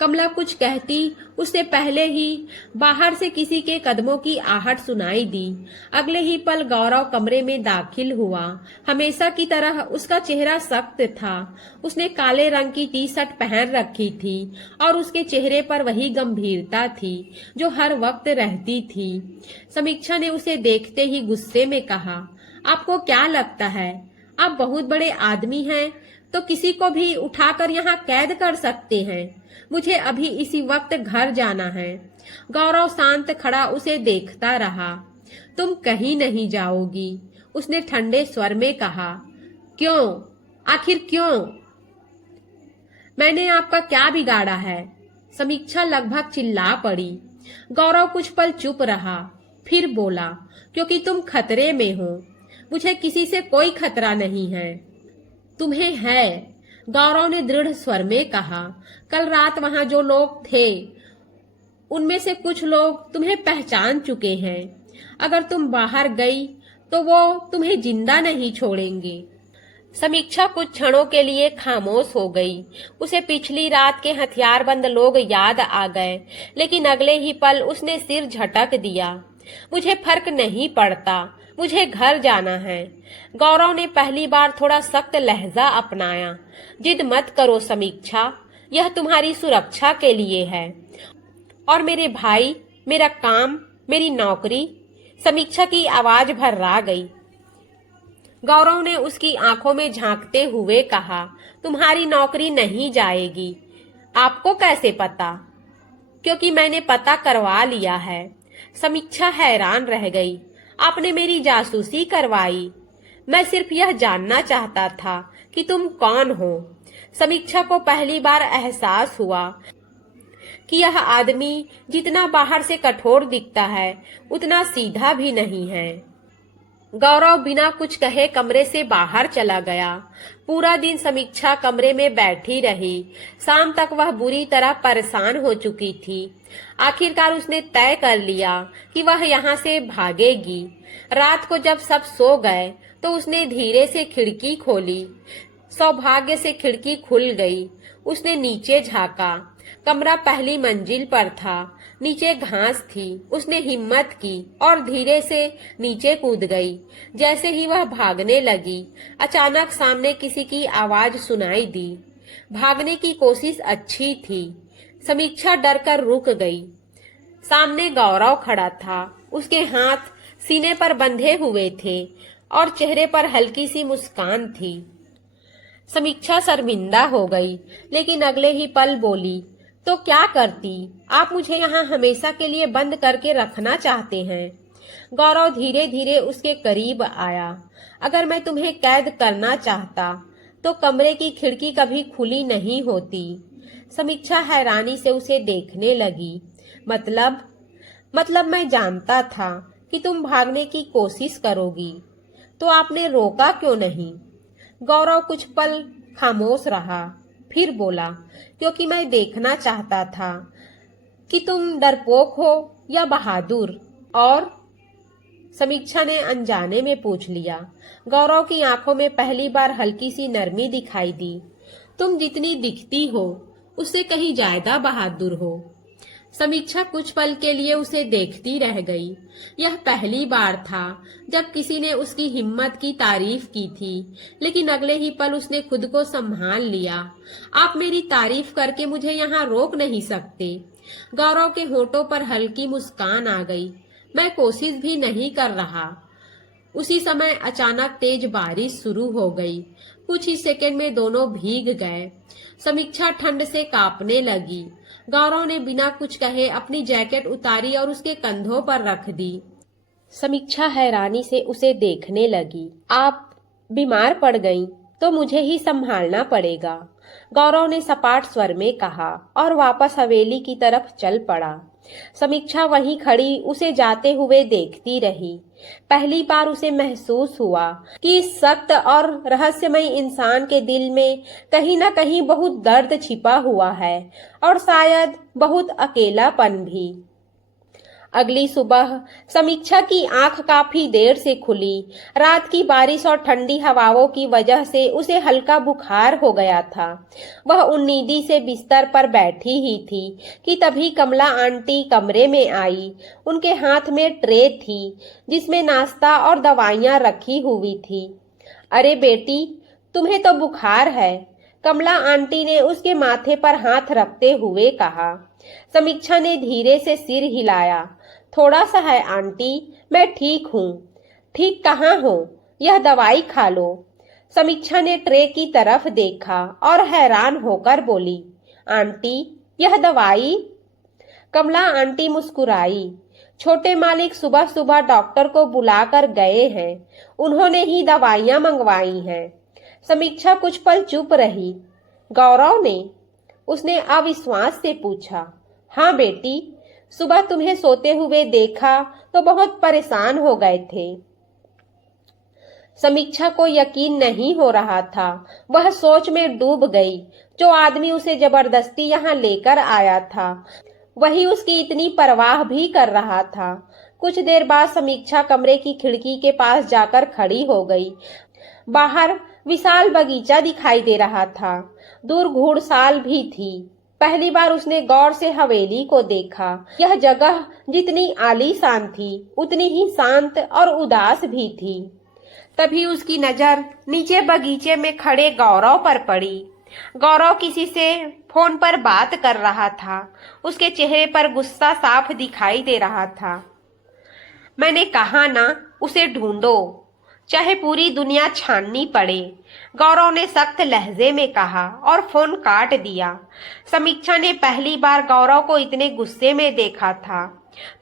कमला कुछ कहती उससे पहले ही बाहर से किसी के कदमों की आहट सुनाई दी। अगले ही पल गौरव कमरे में दाखिल हुआ। हमेशा की तरह उसका चेहरा सख्त था। उसने काले रंग की टी शर्ट पहन रखी थी और उसके चेहरे पर वही गंभीरता थी जो हर वक्त रहती थी। समीक्षा ने उसे देखते ही गुस्से में कहा, आपको क्या लगता है आप बहुत बड़े आदमी हैं तो किसी को भी उठाकर यहाँ कैद कर सकते हैं? मुझे अभी इसी वक्त घर जाना है। गौरव शांत खड़ा उसे देखता रहा। तुम कहीं नहीं जाओगी, उसने ठंडे स्वर में कहा। क्यों? आखिर क्यों? मैंने आपका क्या बिगाड़ा है? समीक्षा लगभग चिल्ला पड़ी। गौरव कुछ पल चुप रहा, फिर बोला, क्योंकि तुम खतरे में हो। मुझे किसी से कोई खतरा नहीं है। तुम्हें है, गौरव ने दृढ़ स्वर में कहा। कल रात वहां जो लोग थे उनमें से कुछ लोग तुम्हें पहचान चुके हैं। अगर तुम बाहर गई तो वो तुम्हें जिंदा नहीं छोड़ेंगे। समीक्षा कुछ क्षणों के लिए खामोश हो गई। उसे पिछली रात के हथियारबंद लोग याद आ गए, लेकिन अगले ही पल उसने सिर झटक दिया। मुझे फर्क नहीं पड़ता, मुझे घर जाना है। गौरव ने पहली बार थोड़ा सख्त लहजा अपनाया। जिद मत करो समीक्षा, यह तुम्हारी सुरक्षा के लिए है। और मेरे भाई, मेरा काम, मेरी नौकरी? समीक्षा की आवाज भर्रा गई। गौरव ने उसकी आंखों में झांकते हुए कहा, तुम्हारी नौकरी नहीं जाएगी। आपको कैसे पता? क्योंकि मैंने पता करवा लिया है। समीक्षा हैरान रह गई। आपने मेरी जासूसी करवाई? मैं सिर्फ यह जानना चाहता था कि तुम कौन हो। समीक्षा को पहली बार एहसास हुआ कि यह आदमी जितना बाहर से कठोर दिखता है उतना सीधा भी नहीं है। गौरव बिना कुछ कहे कमरे से बाहर चला गया। पूरा दिन समीक्षा कमरे में बैठी रही। शाम तक वह बुरी तरह परेशान हो चुकी थी। आखिरकार उसने तय कर लिया कि वह यहाँ से भागेगी। रात को जब सब सो गए तो उसने धीरे से खिड़की खोली। सौभाग्य से खिड़की खुल गई। उसने नीचे झांका। कमरा पहली मंजिल पर था। नीचे घास थी। उसने हिम्मत की और धीरे से नीचे कूद गई। जैसे ही वह भागने लगी, अचानक सामने किसी की आवाज सुनाई दी। भागने की कोशिश अच्छी थी। समीक्षा डरकर रुक गई। सामने गौरव खड़ा था। उसके हाथ सीने पर बंधे हुए थे और चेहरे पर हल्की सी मुस्कान थी। समीक्षा शर्मिंदा हो गई, लेकिन अगले ही पल बोली, तो क्या करती? आप मुझे यहाँ हमेशा के लिए बंद करके रखना चाहते हैं। गौरव धीरे धीरे उसके करीब आया। अगर मैं तुम्हें कैद करना चाहता तो कमरे की खिड़की कभी खुली नहीं होती। समीक्षा हैरानी से उसे देखने लगी। मतलब मैं जानता था कि तुम भागने की कोशिश करोगी। तो आपने रोका क्यों नहीं? गौरव कुछ पल खामोश रहा, फिर बोला, क्योंकि मैं देखना चाहता था कि तुम डरपोक हो या बहादुर। और समीक्षा ने अनजाने में पूछ लिया। गौरव की आंखों में पहली बार हल्की सी नरमी दिखाई दी। तुम जितनी दिखती हो उससे कहीं ज्यादा बहादुर हो। समीक्षा कुछ पल के लिए उसे देखती रह गई। यह पहली बार था जब किसी ने उसकी हिम्मत की तारीफ की थी, लेकिन अगले ही पल उसने खुद को संभाल लिया। आप मेरी तारीफ करके मुझे यहाँ रोक नहीं सकते। गौरव के होठों पर हल्की मुस्कान आ गई। मैं कोशिश भी नहीं कर रहा। उसी समय अचानक तेज बारिश शुरू हो गई। कुछ ही सेकंड में दोनों भीग गए। समीक्षा ठंड से कांपने लगी। गौरव ने बिना कुछ कहे अपनी जैकेट उतारी और उसके कंधों पर रख दी। समीक्षा हैरानी से उसे देखने लगी। आप बीमार पड़ गईं, तो मुझे ही संभालना पड़ेगा, गौरव ने सपाट स्वर में कहा और वापस हवेली की तरफ चल पड़ा। समीक्षा वहीं खड़ी उसे जाते हुए देखती रही। पहली बार उसे महसूस हुआ कि इस सख्त और रहस्यमय इंसान के दिल में कहीं न कहीं बहुत दर्द छिपा हुआ है और शायद बहुत अकेलापन भी। अगली सुबह समीक्षा की आंख काफी देर से खुली। रात की बारिश और ठंडी हवाओं की वजह से उसे हल्का बुखार हो गया था। वह उन्नीदी से बिस्तर पर बैठी ही थी कि तभी कमला आंटी कमरे में आई। उनके हाथ में ट्रे थी जिसमें नाश्ता और दवाइयां रखी हुई थी। अरे बेटी, तुम्हें तो बुखार है, कमला आंटी ने उसके माथे पर हाथ रखते हुए कहा। समीक्षा ने धीरे से सिर हिलाया। थोड़ा सा है आंटी, मैं ठीक हूँ। ठीक कहाँ हो? यह दवाई खा लो। समीक्षा ने ट्रे की तरफ देखा और हैरान होकर बोली, आंटी, यह दवाई? कमला आंटी मुस्कुराई। छोटे मालिक सुबह सुबह डॉक्टर को बुलाकर गए हैं। उन्होंने ही दवाइयां मंगवाई हैं। समीक्षा कुछ पल चुप रही। गौरव ने? उसने अविश्वास से पूछा। हाँ बेटी, सुबह तुम्हें सोते हुए देखा तो बहुत परेशान हो गए थे। समीक्षा को यकीन नहीं हो रहा था। वह सोच में डूब गई। जो आदमी उसे जबरदस्ती यहाँ लेकर आया था वही उसकी इतनी परवाह भी कर रहा था। कुछ देर बाद समीक्षा कमरे की खिड़की के पास जाकर खड़ी हो गई। बाहर विशाल बगीचा दिखाई दे रहा था। दूर घुड़साल भी थी। पहली बार उसने गौर से हवेली को देखा। यह जगह जितनी आलीशान थी उतनी ही शांत और उदास भी थी। तभी उसकी नजर नीचे बगीचे में खड़े गौरव पर पड़ी। गौरव किसी से फोन पर बात कर रहा था। उसके चेहरे पर गुस्सा साफ दिखाई दे रहा था। मैंने कहा ना, उसे ढूंढो, चाहे पूरी दुनिया छाननी पड़े, गौरव ने सख्त लहजे में कहा और फोन काट दिया। समीक्षा ने पहली बार गौरव को इतने गुस्से में देखा था।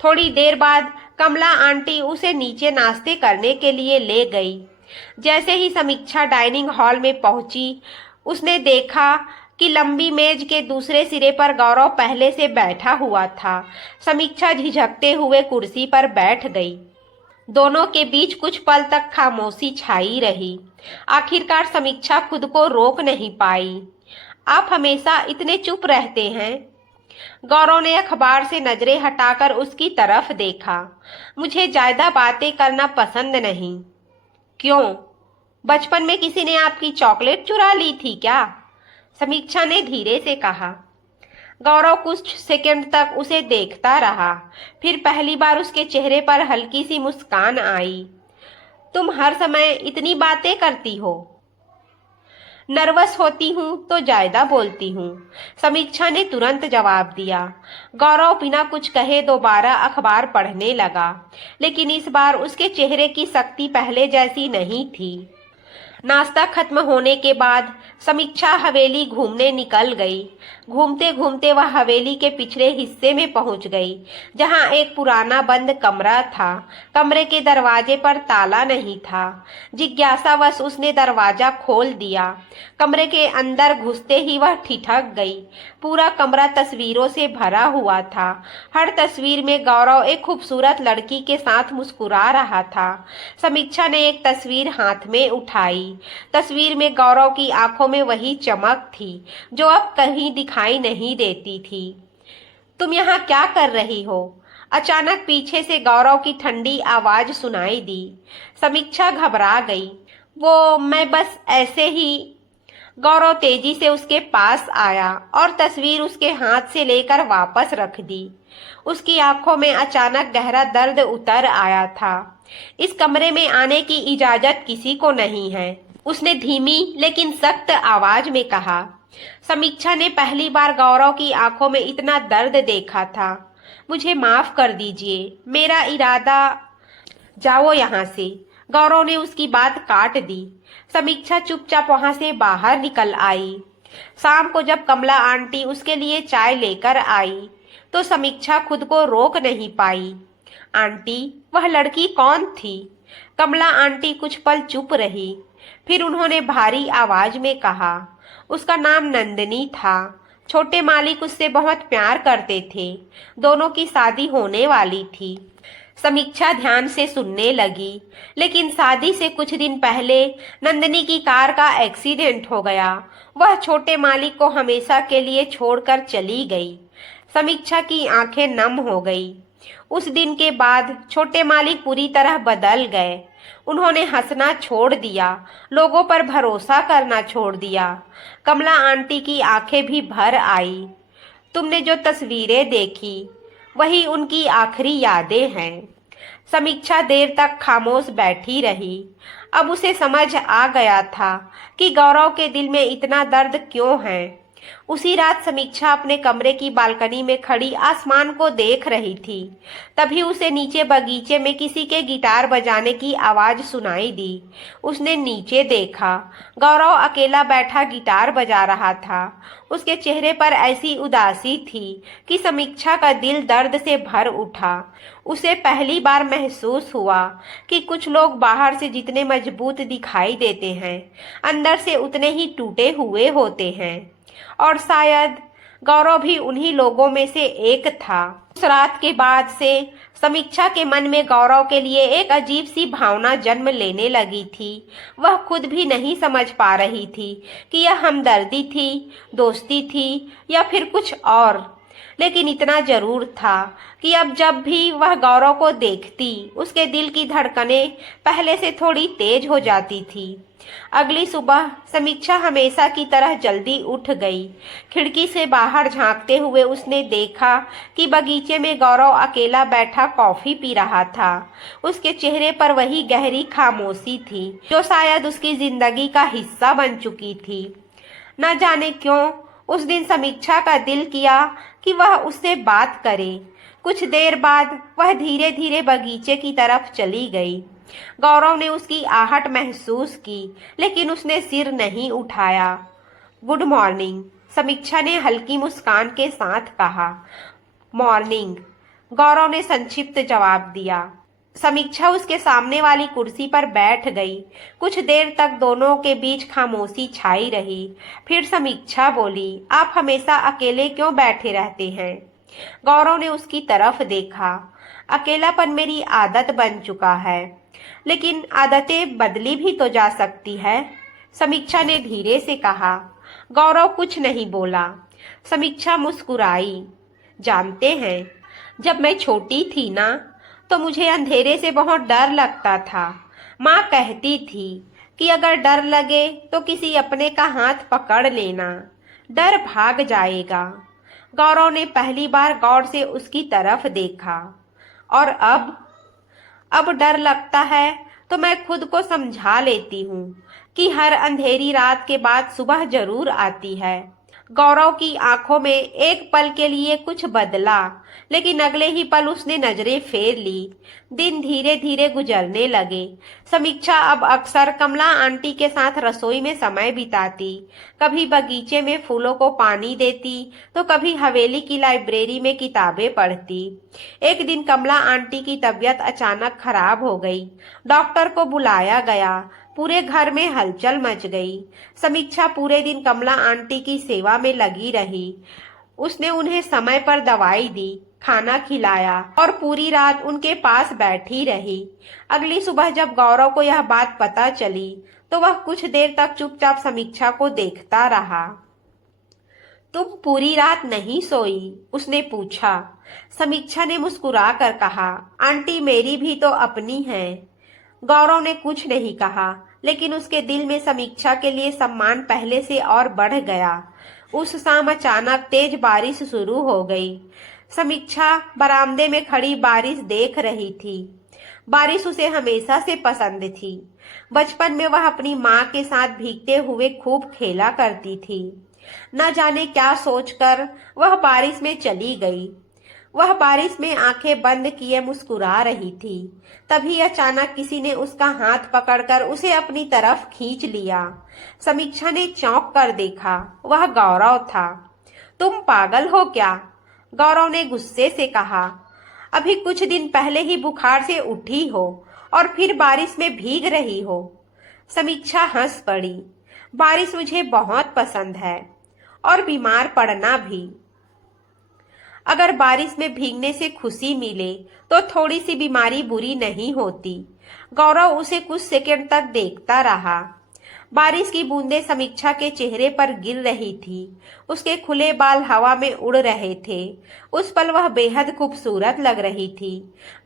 थोड़ी देर बाद कमला आंटी उसे नीचे नाश्ते करने के लिए ले गई। जैसे ही समीक्षा डाइनिंग हॉल में पहुंची, उसने देखा कि लंबी मेज के दूसरे सिरे पर गौरव पहले से बैठा हुआ था। समीक्षा झिझकते हुए कुर्सी पर बैठ गई। दोनों के बीच कुछ पल तक खामोशी छाई रही। आखिरकार समीक्षा खुद को रोक नहीं पाई। आप हमेशा इतने चुप रहते हैं? गौरव ने अखबार से नजरें हटाकर उसकी तरफ देखा। मुझे ज्यादा बातें करना पसंद नहीं। क्यों? बचपन में किसी ने आपकी चॉकलेट चुरा ली थी क्या? समीक्षा ने धीरे से कहा। गौरव कुछ सेकंड तक उसे देखता रहा। फिर पहली बार उसके चेहरे पर हल्की सी मुस्कान आई। तुम हर समय इतनी बातें करती हो? नर्वस होती हूँ तो ज्यादा बोलती हूँ, समीक्षा ने तुरंत जवाब दिया। गौरव बिना कुछ कहे दोबारा अखबार पढ़ने लगा, लेकिन इस बार उसके चेहरे की सख्ती पहले जैसी नहीं थी। नाश्ता खत्म होने के बाद समीक्षा हवेली घूमने निकल गई। घूमते घूमते वह हवेली के पिछले हिस्से में पहुंच गई, जहां एक पुराना बंद कमरा था। कमरे के दरवाजे पर ताला नहीं था। जिज्ञासावश उसने दरवाजा खोल दिया। कमरे के अंदर घुसते ही वह ठिठक गई। पूरा कमरा तस्वीरों से भरा हुआ था। हर तस्वीर में गौरव एक खूबसूरत लड़की के साथ मुस्कुरा रहा था। समीक्षा ने एक तस्वीर हाथ में उठाई। तस्वीर में गौरव की आंखों में वही चमक थी जो अब कहीं दिखाई नहीं देती थी। तुम यहाँ क्या कर रही हो? अचानक पीछे से गौरव की ठंडी आवाज सुनाई दी। समीक्षा घबरा गई। वो मैं बस ऐसे ही। गौरव तेजी से उसके पास आया और तस्वीर उसके हाथ से लेकर वापस रख दी। उसकी आंखों में अचानक गहरा दर्द उतर आया था। इस कमरे में आने की इजाजत किसी को नहीं है, उसने धीमी लेकिन सख्त आवाज में कहा। समीक्षा ने पहली बार गौरव की आंखों में इतना दर्द देखा था। मुझे माफ कर दीजिए, मेरा इरादा। जाओ यहाँ से। गौरव ने उसकी बात काट दी। समीक्षा चुपचाप वहां से बाहर निकल आई। शाम को जब कमला आंटी उसके लिए चाय लेकर आई तो समीक्षा खुद को रोक नहीं पाई। आंटी, वह लड़की कौन थी? कमला आंटी कुछ पल चुप रही। फिर उन्होंने भारी आवाज में कहा, उसका नाम नंदिनी था। छोटे मालिक उससे बहुत प्यार करते थे। दोनों की शादी होने वाली थी। समीक्षा ध्यान से सुनने लगी। लेकिन शादी से कुछ दिन पहले नंदिनी की कार का एक्सीडेंट हो गया। वह छोटे मालिक को हमेशा के लिए छोड़कर चली गई। समीक्षा की आंखें नम हो गई। उस दिन के बाद छोटे मालिक पूरी तरह बदल गए। उन्होंने हंसना छोड़ दिया, लोगों पर भरोसा करना छोड़ दिया। कमला आंटी की आंखें भी भर आई। तुमने जो तस्वीरें देखी वही उनकी आखिरी यादें हैं। समीक्षा देर तक खामोश बैठी रही। अब उसे समझ आ गया था कि गौरव के दिल में इतना दर्द क्यों है। उसी रात समीक्षा अपने कमरे की बालकनी में खड़ी आसमान को देख रही थी। तभी उसे नीचे बगीचे में किसी के गिटार बजाने की आवाज सुनाई दी। उसने नीचे देखा। गौरव अकेला बैठा गिटार बजा रहा था। उसके चेहरे पर ऐसी उदासी थी कि समीक्षा का दिल दर्द से भर उठा। उसे पहली बार महसूस हुआ कि कुछ लोग बाहर से जितने मजबूत दिखाई देते हैं, अंदर से उतने ही टूटे हुए होते हैं। और शायद गौरव भी उन्हीं लोगों में से एक था। उस रात के बाद से समीक्षा के मन में गौरव के लिए एक अजीब सी भावना जन्म लेने लगी थी। वह खुद भी नहीं समझ पा रही थी कि यह हमदर्दी थी, दोस्ती थी या फिर कुछ और। लेकिन इतना जरूर था कि अब जब भी वह गौरव को देखती, उसके दिल की धड़कनें पहले से थोड़ी तेज हो जाती थी। अगली सुबह समीक्षा हमेशा की तरह जल्दी उठ गई। खिड़की से बाहर झांकते हुए उसने देखा कि बगीचे में गौरव अकेला बैठा कॉफी पी रहा था। उसके चेहरे पर वही गहरी खामोशी थी जो शायद उसकी जिंदगी का हिस्सा बन चुकी थी। न जाने क्यों उस दिन समीक्षा का दिल किया कि वह उससे बात करे। कुछ देर बाद वह धीरे धीरे बगीचे की तरफ चली गई। गौरव ने उसकी आहट महसूस की, लेकिन उसने सिर नहीं उठाया। गुड मॉर्निंग, समीक्षा ने हल्की मुस्कान के साथ कहा। मॉर्निंग, गौरव ने संक्षिप्त जवाब दिया। समीक्षा उसके सामने वाली कुर्सी पर बैठ गई। कुछ देर तक दोनों के बीच खामोशी छाई रही। फिर समीक्षा बोली, आप हमेशा अकेले क्यों बैठे रहते हैं? गौरव ने उसकी तरफ देखा। अकेलापन मेरी आदत बन चुका है, लेकिन आदतें बदली भी तो जा सकती है, समीक्षा ने धीरे से कहा। गौरव कुछ नहीं बोला। समीक्षा मुस्कुराई। जानते हैं, जब मैं छोटी थी ना, तो मुझे अंधेरे से बहुत डर लगता था। माँ कहती थी कि अगर डर लगे तो किसी अपने का हाथ पकड़ लेना, डर भाग जाएगा। गौरव ने पहली बार गौर से उसकी तरफ देखा। और अब डर लगता है तो मैं खुद को समझा लेती हूँ कि हर अंधेरी रात के बाद सुबह जरूर आती है। गौरव की आंखों में एक पल के लिए कुछ बदला, लेकिन अगले ही पल उसने नजरें फेर ली। दिन धीरे धीरे गुजरने लगे। समीक्षा अब अक्सर कमला आंटी के साथ रसोई में समय बिताती। कभी बगीचे में फूलों को पानी देती, तो कभी हवेली की लाइब्रेरी में किताबें पढ़ती। एक दिन कमला आंटी की तबीयत अचानक खराब हो गई। डॉक्टर को बुलाया गया। पूरे घर में हलचल मच गई। समीक्षा पूरे दिन कमला आंटी की सेवा में लगी रही। उसने उन्हें समय पर दवाई दी, खाना खिलाया और पूरी रात उनके पास बैठी रही। अगली सुबह जब गौरव को यह बात पता चली, तो वह कुछ देर तक चुपचाप समीक्षा को देखता रहा। तुम पूरी रात नहीं सोई? उसने पूछा। समीक्षा ने मुस्कुरा कर कहा, आंटी मेरी भी तो अपनी है। गौरव ने कुछ नहीं कहा, लेकिन उसके दिल में समीक्षा के लिए सम्मान पहले से और बढ़ गया। उस शाम अचानक तेज बारिश शुरू हो गई। समीक्षा बरामदे में खड़ी बारिश देख रही थी। बारिश उसे हमेशा से पसंद थी। बचपन में वह अपनी माँ के साथ भीगते हुए खूब खेला करती थी। न जाने क्या सोचकर वह बारिश में चली गई। वह बारिश में आंखें बंद किए मुस्कुरा रही थी। तभी अचानक किसी ने उसका हाथ पकड़कर उसे अपनी तरफ खींच लिया। समीक्षा ने चौंक कर देखा, वह गौरव था। तुम पागल हो क्या? गौरव ने गुस्से से कहा। अभी कुछ दिन पहले ही बुखार से उठी हो और फिर बारिश में भीग रही हो। समीक्षा हंस पड़ी। बारिश मुझे बहुत पसंद है और बीमार पड़ना भी। अगर बारिश में भीगने से खुशी मिले तो थोड़ी सी बीमारी बुरी नहीं होती। गौरव उसे कुछ सेकंड तक देखता रहा। बारिश की बूंदें समीक्षा के चेहरे पर गिर रही थी। उसके खुले बाल हवा में उड़ रहे थे। उस पल वह बेहद खूबसूरत लग रही थी।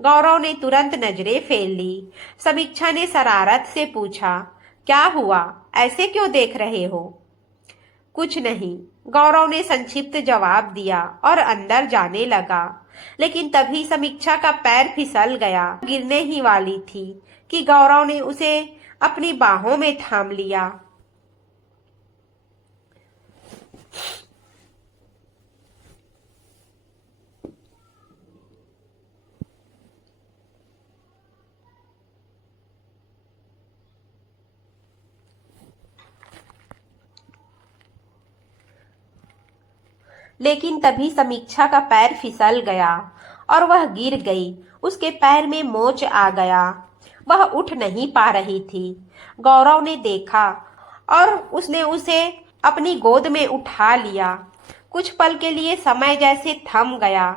गौरव ने तुरंत नजरें फेर ली। समीक्षा ने शरारत से पूछा, क्या हुआ? ऐसे क्यों देख रहे हो? कुछ नहीं, गौरव ने संक्षिप्त जवाब दिया और अंदर जाने लगा। लेकिन तभी समीक्षा का पैर फिसल गया। गिरने ही वाली थी कि गौरव ने उसे अपनी बाहों में थाम लिया। लेकिन तभी समीक्षा का पैर फिसल गया और वह गिर गई। उसके पैर में मोच आ गया। वह उठ नहीं पा रही थी। गौरव ने देखा और उसने उसे अपनी गोद में उठा लिया। कुछ पल के लिए समय जैसे थम गया।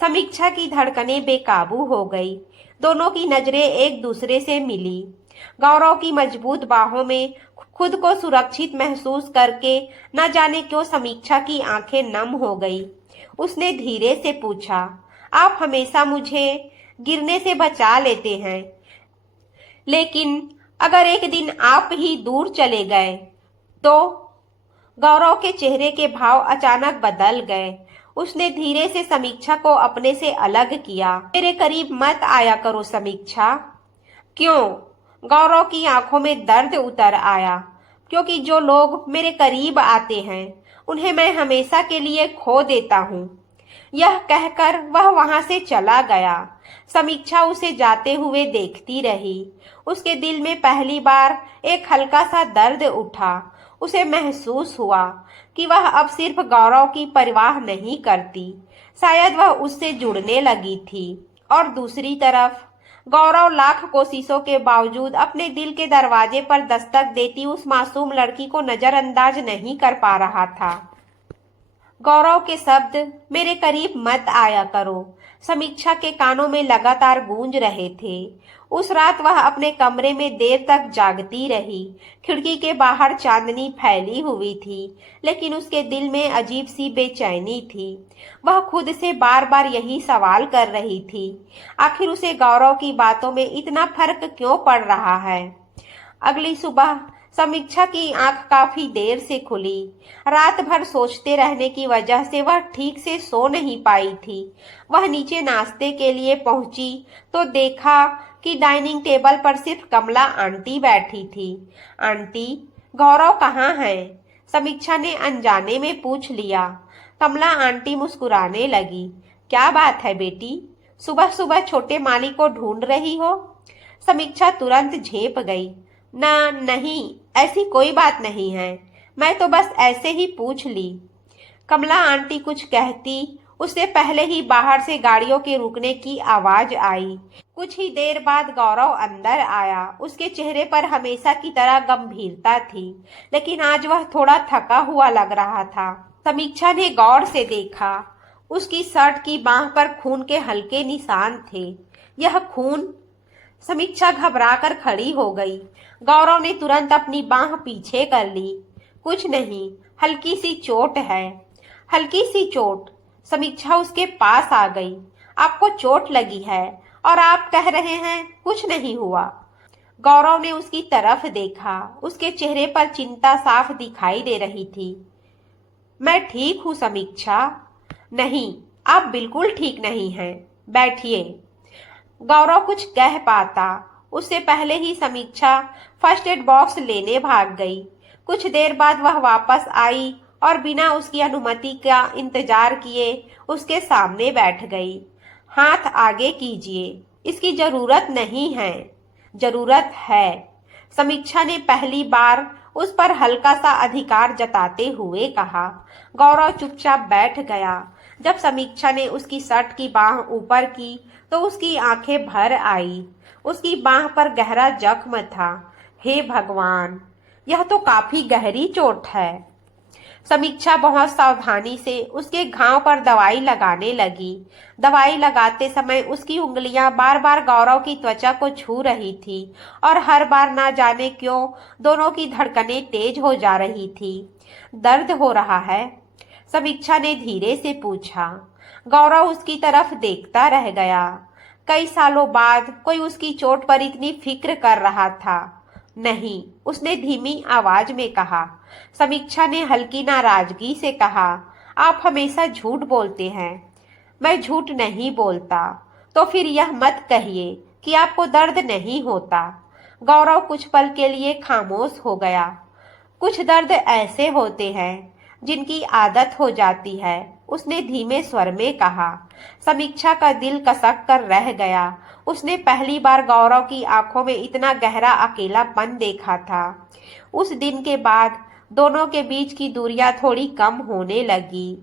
समीक्षा की धड़कनें बेकाबू हो गई। दोनों की नजरें एक दूसरे से मिली। गौरव की मजबूत बाहों में खुद को सुरक्षित महसूस करके न जाने क्यों समीक्षा की आंखें नम हो गई। उसने धीरे से पूछा, आप हमेशा मुझे गिरने से बचा लेते हैं, लेकिन अगर एक दिन आप ही दूर चले गए तो? गौरव के चेहरे के भाव अचानक बदल गए। उसने धीरे से समीक्षा को अपने से अलग किया। मेरे करीब मत आया करो समीक्षा। क्यों? गौरव की आंखों में दर्द उतर आया। क्योंकि जो लोग मेरे करीब आते हैं उन्हें मैं हमेशा के लिए खो देता हूँ। यह कहकर वह वहां से चला गया। समीक्षा उसे जाते हुए देखती रही। उसके दिल में पहली बार एक हल्का सा दर्द उठा। उसे महसूस हुआ कि वह अब सिर्फ गौरव की परवाह नहीं करती, शायद वह उससे जुड़ने लगी थी। और दूसरी तरफ गौरव लाख कोशिशों के बावजूद अपने दिल के दरवाजे पर दस्तक देती उस मासूम लड़की को नजरअंदाज नहीं कर पा रहा था। गौरव के शब्द मेरे करीब मत आया करो समीक्षा के कानों में लगातार गूंज रहे थे। उस रात वह अपने कमरे में देर तक जागती रही। खिड़की के बाहर चांदनी फैली हुई थी, लेकिन उसके दिल में अजीब सी बेचैनी थी। वह खुद से बार बार यही सवाल कर रही थी, आखिर उसे गौरव की बातों में इतना फर्क क्यों पड़ रहा है। अगली सुबह समीक्षा की आंख काफी देर से खुली। रात भर सोचते रहने की वजह से वह ठीक से सो नहीं पाई थी। वह नीचे नाश्ते के लिए पहुंची तो देखा कि डाइनिंग टेबल पर सिर्फ कमला आंटी बैठी थी। आंटी, गौरव कहाँ है? समीक्षा ने अनजाने में पूछ लिया। कमला आंटी मुस्कुराने लगी। क्या बात है बेटी, सुबह सुबह छोटे माली को ढूंढ रही हो? समीक्षा तुरंत झेप गई। ना नहीं, ऐसी कोई बात नहीं है, मैं तो बस ऐसे ही पूछ ली। कमला आंटी कुछ कहती उससे पहले ही बाहर से गाड़ियों के रुकने की आवाज आई। कुछ ही देर बाद गौरव अंदर आया। उसके चेहरे पर हमेशा की तरह गंभीरता थी, लेकिन आज वह थोड़ा थका हुआ लग रहा था। समीक्षा ने गौर से देखा। उसकी शर्ट की बांह पर खून के हल्के निशान थे। यह खून? समीक्षा घबराकर खड़ी हो गई। गौरव ने तुरंत अपनी बांह पीछे कर ली। कुछ नहीं, हल्की सी चोट है। हल्की सी चोट? समीक्षा उसके पास आ गई। आपको चोट लगी है और आप कह रहे हैं कुछ नहीं हुआ? गौरव ने उसकी तरफ देखा। उसके चेहरे पर चिंता साफ दिखाई दे रही थी। मैं ठीक हूँ समीक्षा। नहीं, आप बिल्कुल ठीक नहीं हैं। बैठिए। गौरव कुछ कह पाता उससे पहले ही समीक्षा फर्स्ट एड बॉक्स लेने भाग गई। कुछ देर बाद वह वापस आई और बिना उसकी अनुमति का इंतजार किए उसके सामने बैठ गई। हाथ आगे कीजिए, इसकी जरूरत नहीं है। जरूरत है, समीक्षा ने पहली बार उस पर हल्का सा अधिकार जताते हुए कहा। गौरव चुपचाप बैठ गया। जब समीक्षा ने उसकी शर्ट की बांह ऊपर की तो उसकी आंखें भर आई। उसकी बांह पर गहरा जख्म था। हे भगवान, यह तो काफी गहरी चोट है। समीक्षा बहुत सावधानी से उसके घाव पर दवाई लगाने लगी। दवाई लगाते समय उसकी उंगलियां बार बार गौरव की त्वचा को छू रही थी और हर बार ना जाने क्यों दोनों की धड़कनें तेज हो जा रही थी। दर्द हो रहा है? समीक्षा ने धीरे से पूछा। गौरव उसकी तरफ देखता रह गया। कई सालों बाद कोई उसकी चोट पर इतनी फिक्र कर रहा था। नहीं, उसने धीमी आवाज में कहा। समीक्षा ने हल्की नाराजगी से कहा, आप हमेशा झूठ बोलते हैं। मैं झूठ नहीं बोलता। तो फिर यह मत कहिए कि आपको दर्द नहीं होता। गौरव कुछ पल के लिए खामोश हो गया। कुछ दर्द ऐसे होते हैं जिनकी आदत हो जाती है, उसने धीमे स्वर में कहा। समीक्षा का दिल कसक कर रह गया। उसने पहली बार गौरव की आंखों में इतना गहरा अकेलापन देखा था। उस दिन के बाद दोनों के बीच की दूरियां थोड़ी कम होने लगी।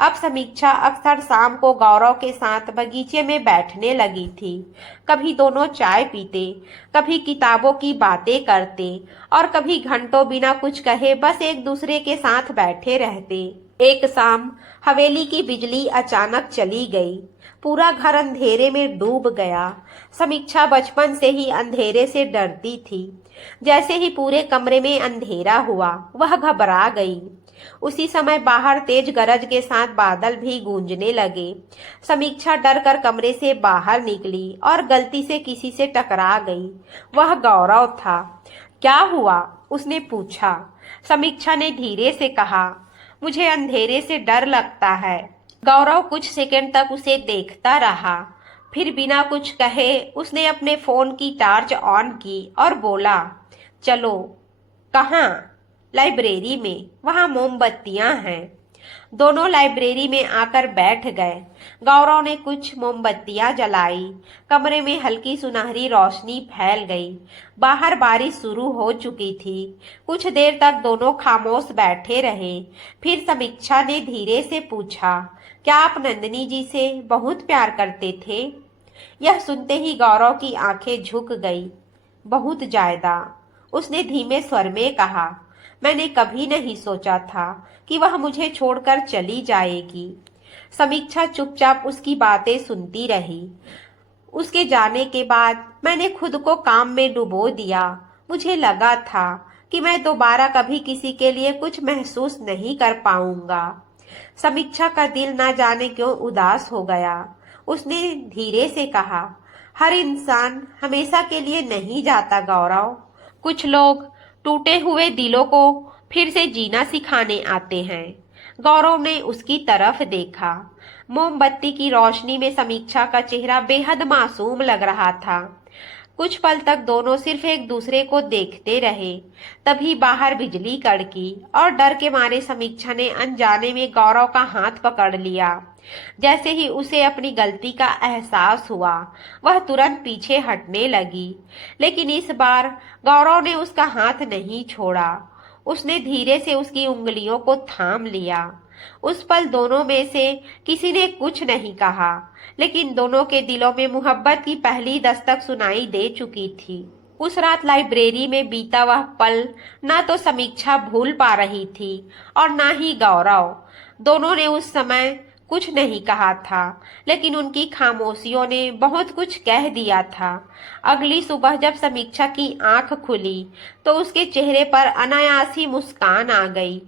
अब समीक्षा अक्सर शाम को गौरव के साथ बगीचे में बैठने लगी थी। कभी दोनों चाय पीते, कभी किताबों की बातें करते और कभी घंटों बिना कुछ कहे बस एक दूसरे के साथ बैठे रहते। एक शाम हवेली की बिजली अचानक चली गई। पूरा घर अंधेरे में डूब गया। समीक्षा बचपन से ही अंधेरे से डरती थी। जैसे ही पूरे कमरे में अंधेरा हुआ वह घबरा गई। उसी समय बाहर तेज गरज के साथ बादल भी गूंजने लगे। समीक्षा डर कर कमरे से बाहर निकली और गलती से किसी से टकरा गई। वह गौरव था। क्या हुआ? उसने पूछा। समीक्षा ने धीरे से कहा, मुझे अंधेरे से डर लगता है। गौरव कुछ सेकंड तक उसे देखता रहा। फिर बिना कुछ कहे उसने अपने फोन की टॉर्च ऑन की और बोला, चलो। कहाँ? लाइब्रेरी में, वहां मोमबत्तियां हैं। दोनों लाइब्रेरी में आकर बैठ गए। गौरव ने कुछ मोमबत्तियां जलाई। कमरे में हल्की सुनहरी रोशनी फैल गई। बाहर बारिश शुरू हो चुकी थी। कुछ देर तक दोनों खामोश बैठे रहे। फिर समीक्षा ने धीरे से पूछा, क्या आप नंदिनी जी से बहुत प्यार करते थे? यह सुनते ही गौरव की आंखें झुक गई। बहुत ज्यादा, उसने धीमे स्वर में कहा। मैंने कभी नहीं सोचा था कि वह मुझे छोड़कर चली जाएगी। समीक्षा चुपचाप उसकी बातें सुनती रही। उसके जाने के बाद मैंने खुद को काम में डुबो दिया। मुझे लगा था कि मैं दोबारा कभी किसी के लिए कुछ महसूस नहीं कर पाऊंगा। समीक्षा का दिल ना जाने क्यों उदास हो गया। उसने धीरे से कहा, हर इंसान हमेशा के लिए नहीं जाता गौरव। कुछ लोग टूटे हुए दिलों को फिर से जीना सिखाने आते हैं। गौरव ने उसकी तरफ देखा। मोमबत्ती की रोशनी में समीक्षा का चेहरा बेहद मासूम लग रहा था। कुछ पल तक दोनों सिर्फ एक दूसरे को देखते रहे। तभी बाहर बिजली कड़की और डर के मारे समीक्षा ने अनजाने में गौरव का हाथ पकड़ लिया। जैसे ही उसे अपनी गलती का एहसास हुआ, वह तुरंत पीछे हटने लगी, लेकिन इस बार गौरव ने उसका हाथ नहीं छोड़ा। उसने धीरे से उसकी उंगलियों को थाम लिया। उस पल दोनों में से किसी ने कुछ नहीं कहा, लेकिन दोनों के दिलों में मोहब्बत की पहली दस्तक सुनाई दे चुकी थी। उस रात लाइब्रेरी में बीता वह पल ना तो समीक्षा भूल पा रही थी और ना ही गौरव। दोनों ने उस समय कुछ नहीं कहा था, लेकिन उनकी खामोशियों ने बहुत कुछ कह दिया था। अगली सुबह जब समीक्षा की आंख खुली तो उसके चेहरे पर अनायास ही मुस्कान आ गई।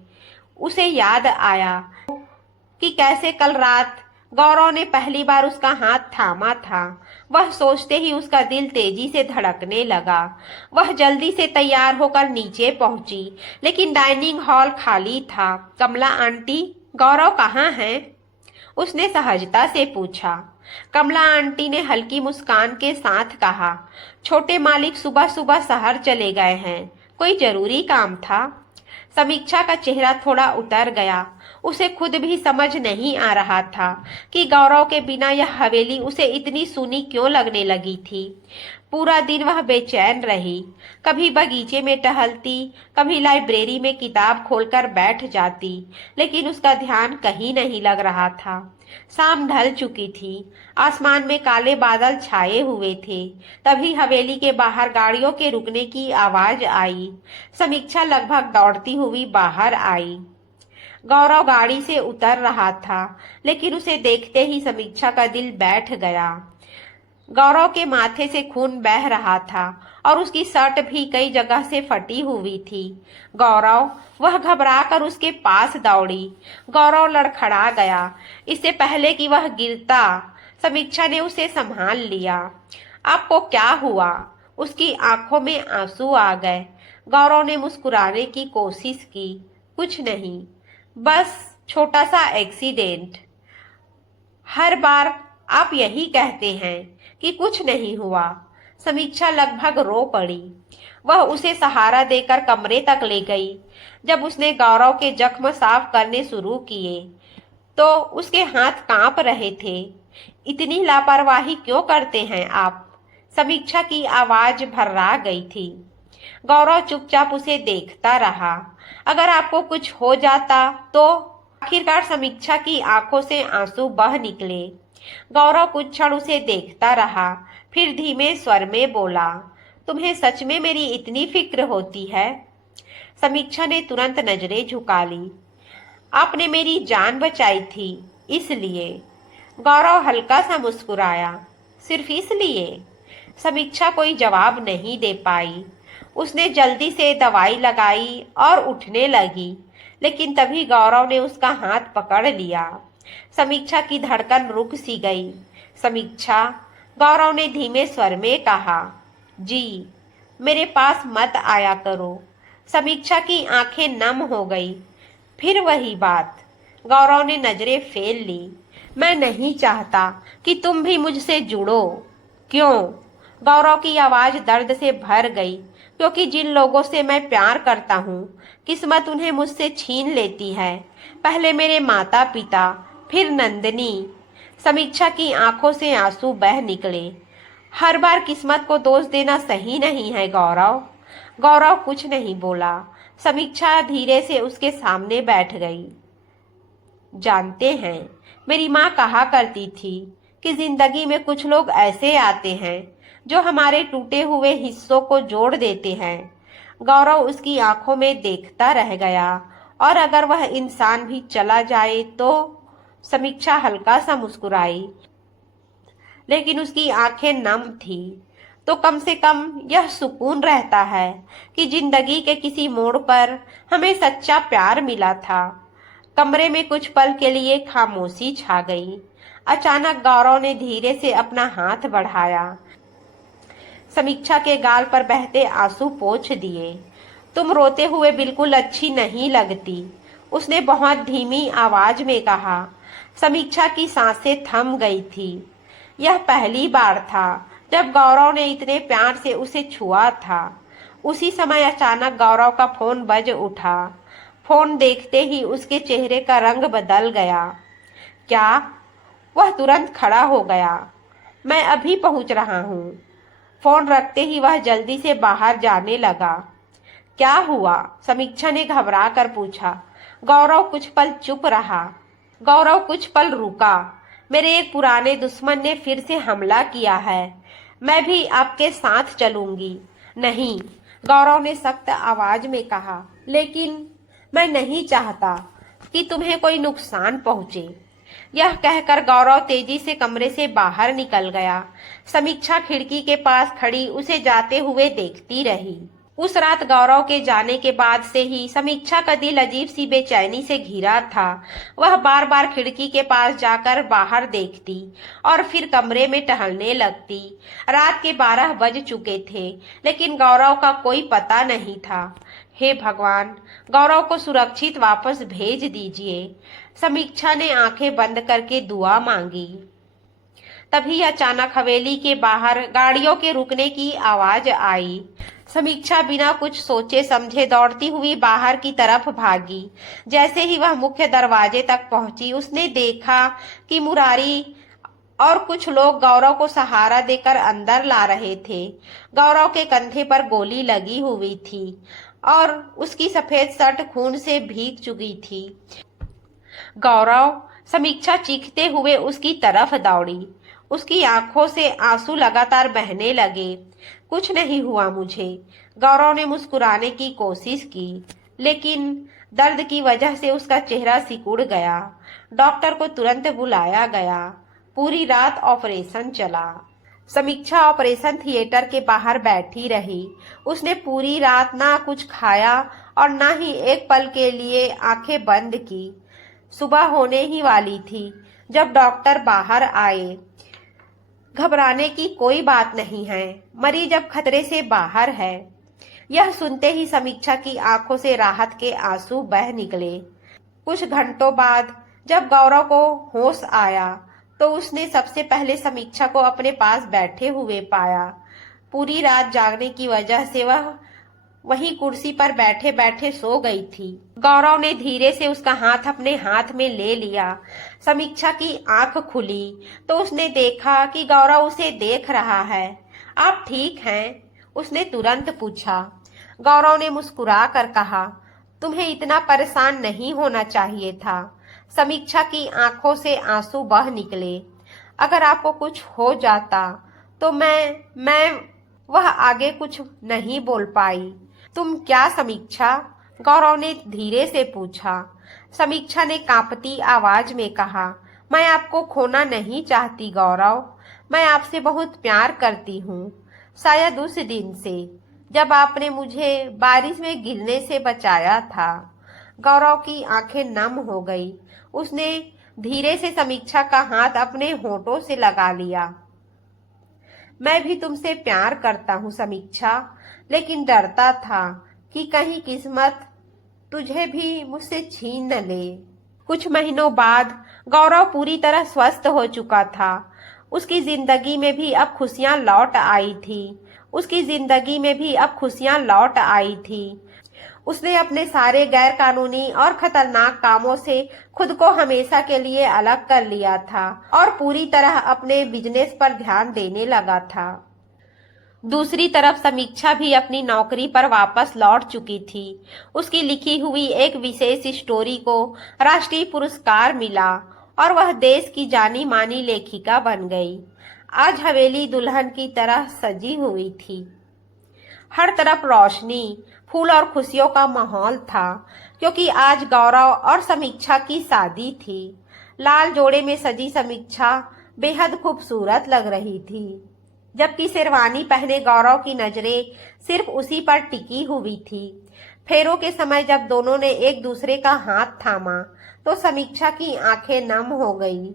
उसे याद आया कि कैसे कल रात गौरव ने पहली बार उसका हाथ थामा था। वह सोचते ही उसका दिल तेजी से धड़कने लगा। वह जल्दी से तैयार होकर नीचे पहुंची, लेकिन डाइनिंग हॉल खाली था। कमला आंटी, गौरव कहाँ हैं? उसने सहजता से पूछा। कमला आंटी ने हल्की मुस्कान के साथ कहा, छोटे मालिक सुबह सुबह शहर चले गए हैं, कोई जरूरी काम था। समीक्षा का चेहरा थोड़ा उतर गया। उसे खुद भी समझ नहीं आ रहा था कि गौरव के बिना यह हवेली उसे इतनी सूनी क्यों लगने लगी थी। पूरा दिन वह बेचैन रही। कभी बगीचे में टहलती, कभी लाइब्रेरी में किताब खोलकर बैठ जाती, लेकिन उसका ध्यान कहीं नहीं लग रहा था। शाम ढल चुकी थी। आसमान में काले बादल छाए हुए थे। तभी हवेली के बाहर गाड़ियों के रुकने की आवाज आई। समीक्षा लगभग दौड़ती हुई बाहर आई। गौरव गाड़ी से उतर रहा था, लेकिन उसे देखते ही समीक्षा का दिल बैठ गया। गौरव के माथे से खून बह रहा था और उसकी शर्ट भी कई जगह से फटी हुई थी। गौरव, वह घबराकर उसके पास दौड़ी। गौरव लड़खड़ा गया। इससे पहले कि वह गिरता, समीक्षा ने उसे संभाल लिया। आपको क्या हुआ? उसकी आंखों में आंसू आ गए। गौरव ने मुस्कुराने की कोशिश की। कुछ नहीं, बस छोटा सा एक्सीडेंट। हर बार आप यही कहते हैं कि कुछ नहीं हुआ। समीक्षा लगभग रो पड़ी। वह उसे सहारा देकर कमरे तक ले गई। जब उसने गौरव के जख्म साफ करने शुरू किए तो उसके हाथ कांप रहे थे। इतनी लापरवाही क्यों करते हैं आप? समीक्षा की आवाज भर्रा गई थी। गौरव चुपचाप उसे देखता रहा। अगर आपको कुछ हो जाता तो? आखिरकार समीक्षा की आंखों से आंसू बह निकले। गौरव कुछ क्षण उसे देखता रहा, फिर धीमे स्वर में बोला, तुम्हें सच में मेरी इतनी फिक्र होती है? समीक्षा ने तुरंत नजरें झुका ली। आपने मेरी जान बचाई थी, इसलिए। गौरव हल्का सा मुस्कुराया। सिर्फ इसलिए? समीक्षा कोई जवाब नहीं दे पाई। उसने जल्दी से दवाई लगाई और उठने लगी, लेकिन तभी गौरव ने उसका हाथ पकड़ लिया। समीक्षा की धड़कन रुक सी गई। समीक्षा, गौरव ने धीमे स्वर में कहा, जी, मेरे पास मत आया करो। समीक्षा की आंखें नम हो गई। फिर वही बात। गौरव ने नजरें फेर ली। मैं नहीं चाहता कि तुम भी मुझसे जुड़ो। क्यों? गौरव की आवाज दर्द से भर गई। क्योंकि जिन लोगों से मैं प्यार करता हूँ, किस्मत उन्हें मुझसे छीन लेती है। पहले मेरे माता पिता, फिर नंदिनी। समीक्षा की आंखों से आंसू बह निकले। हर बार किस्मत को दोष देना सही नहीं है गौरव। गौरव कुछ नहीं बोला। समीक्षा धीरे से उसके सामने बैठ गई। जानते हैं, मेरी माँ कहा करती थी कि जिंदगी में कुछ लोग ऐसे आते हैं जो हमारे टूटे हुए हिस्सों को जोड़ देते हैं। गौरव उसकी आंखों में देखता रह गया। और अगर वह इंसान भी चला जाए तो? समीक्षा हल्का सा मुस्कुराई, लेकिन उसकी आंखें नम थी। तो कम से कम यह सुकून रहता है कि जिंदगी के किसी मोड़ पर हमें सच्चा प्यार मिला था। कमरे में कुछ पल के लिए खामोशी छा गई। अचानक गौरव ने धीरे से अपना हाथ बढ़ाया। समीक्षा के गाल पर बहते आंसू पोंछ दिए। तुम रोते हुए बिल्कुल अच्छी नहीं लगती, उसने बहुत धीमी आवाज में कहा। समीक्षा की सांसें थम गई थी। यह पहली बार था जब गौरव ने इतने प्यार से उसे छुआ था। उसी समय अचानक गौरव का फोन बज उठा। फोन देखते ही उसके चेहरे का रंग बदल गया। क्या? वह तुरंत खड़ा हो गया। मैं अभी पहुंच रहा हूँ। फोन रखते ही वह जल्दी से बाहर जाने लगा। क्या हुआ? समीक्षा ने घबरा कर पूछा। गौरव कुछ पल चुप रहा। गौरव कुछ पल रुका। मेरे एक पुराने दुश्मन ने फिर से हमला किया है। मैं भी आपके साथ चलूंगी। नहीं, गौरव ने सख्त आवाज में कहा। लेकिन मैं नहीं चाहता कि तुम्हें कोई नुकसान पहुंचे। यह कहकर गौरव तेजी से कमरे से बाहर निकल गया। समीक्षा खिड़की के पास खड़ी उसे जाते हुए देखती रही। उस रात गौरव के जाने के बाद से ही समीक्षा का दिल अजीब सी बेचैनी से घिरा था। वह बार बार खिड़की के पास जाकर बाहर देखती और फिर कमरे में टहलने लगती। रात के 12 बज चुके थे, लेकिन गौरव का कोई पता नहीं था। हे भगवान, गौरव को सुरक्षित वापस भेज दीजिए। समीक्षा ने आंखें बंद करके दुआ मांगी। तभी अचानक हवेली के बाहर गाड़ियों के रुकने की आवाज आई। समीक्षा बिना कुछ सोचे समझे दौड़ती हुई बाहर की तरफ भागी। जैसे ही वह मुख्य दरवाजे तक पहुंची, उसने देखा कि मुरारी और कुछ लोग गौरव को सहारा देकर अंदर ला रहे थे। गौरव के कंधे पर गोली लगी हुई थी और उसकी सफेद शर्ट खून से भीग चुकी थी। गौरव! समीक्षा चीखते हुए उसकी तरफ दौड़ी। उसकी आंखों से आंसू लगातार बहने लगे। कुछ नहीं हुआ मुझे। गौरव ने मुस्कुराने की कोशिश की, लेकिन दर्द की वजह से उसका चेहरा सिकुड़ गया। डॉक्टर को तुरंत बुलाया गया। पूरी रात ऑपरेशन चला। समीक्षा ऑपरेशन थिएटर के बाहर बैठी रही। उसने पूरी रात ना कुछ खाया और ना ही एक पल के लिए आंखें बंद की। सुबह होने ही वाली थी जब डॉक्टर बाहर आए। घबराने की कोई बात नहीं है, मरीज अब खतरे से बाहर है। यह सुनते ही समीक्षा की आंखों से राहत के आंसू बह निकले। कुछ घंटों बाद जब गौरव को होश आया तो उसने सबसे पहले समीक्षा को अपने पास बैठे हुए पाया। पूरी रात जागने की वजह से वह वहीं कुर्सी पर बैठे बैठे सो गई थी। गौरव ने धीरे से उसका हाथ अपने हाथ में ले लिया। समीक्षा की आंख खुली तो उसने देखा कि गौरव उसे देख रहा है। आप ठीक हैं? उसने तुरंत पूछा। गौरव ने मुस्कुरा कर कहा, तुम्हें इतना परेशान नहीं होना चाहिए था। समीक्षा की आंखों से आंसू बह निकले। अगर आपको कुछ हो जाता तो मैं वह आगे कुछ नहीं बोल पाई। तुम क्या समीक्षा? गौरव ने धीरे से पूछा। समीक्षा ने कांपती आवाज में कहा, मैं आपको खोना नहीं चाहती गौरव। मैं आपसे बहुत प्यार करती हूँ। शायद उस दिन से जब आपने मुझे बारिश में गिरने से बचाया था। गौरव की आंखें नम हो गई। उसने धीरे से समीक्षा का हाथ अपने होठों से लगा लिया। मैं भी तुमसे प्यार करता हूँ समीक्षा, लेकिन डरता था कि कहीं किस्मत तुझे भी मुझसे छीन न ले। कुछ महीनों बाद गौरव पूरी तरह स्वस्थ हो चुका था। उसकी जिंदगी में भी अब खुशियां लौट आई थी। उसने अपने सारे गैर कानूनी और खतरनाक कामों से खुद को हमेशा के लिए अलग कर लिया था और पूरी तरह अपने बिजनेस पर ध्यान देने लगा था। दूसरी तरफ समीक्षा भी अपनी नौकरी पर वापस लौट चुकी थी। उसकी लिखी हुई एक विशेष स्टोरी को राष्ट्रीय पुरस्कार मिला और वह देश की जानी मानी लेखिका बन गई। आज हवेली दुल्हन की तरह सजी हुई थी। हर तरफ रोशनी, फूल और खुशियों का माहौल था, क्योंकि आज गौरव और समीक्षा की शादी थी। लाल जोड़े में सजी समीक्षा बेहद खूबसूरत लग रही थी, जबकि शेरवानी पहने गौरव की नजरें सिर्फ उसी पर टिकी हुई थी। फेरों के समय जब दोनों ने एक दूसरे का हाथ थामा तो समीक्षा की आंखें नम हो गई।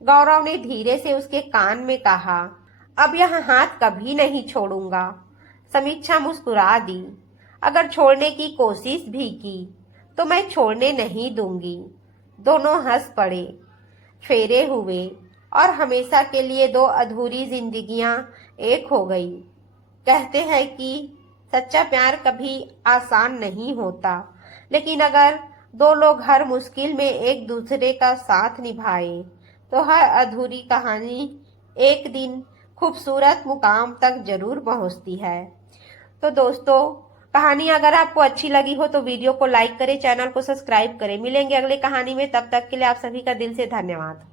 गौरव ने धीरे से उसके कान में कहा, अब यह हाथ कभी नहीं छोड़ूंगा। समीक्षा मुस्कुरा दी। अगर छोड़ने की कोशिश भी की तो मैं छोड़ने नहीं दूंगी। दोनों हंस पड़े। फेरे हुए। और हमेशा के लिए दो अधूरी जिंदगियां एक हो गई। कहते हैं कि सच्चा प्यार कभी आसान नहीं होता, लेकिन अगर दो लोग हर मुश्किल में एक दूसरे का साथ निभाए तो हर अधूरी कहानी एक दिन खूबसूरत मुकाम तक जरूर पहुंचती है। तो दोस्तों, कहानी अगर आपको अच्छी लगी हो तो वीडियो को लाइक करें, चैनल को सब्सक्राइब करें। मिलेंगे अगले कहानी में, तब तक के लिए आप सभी का दिल से धन्यवाद।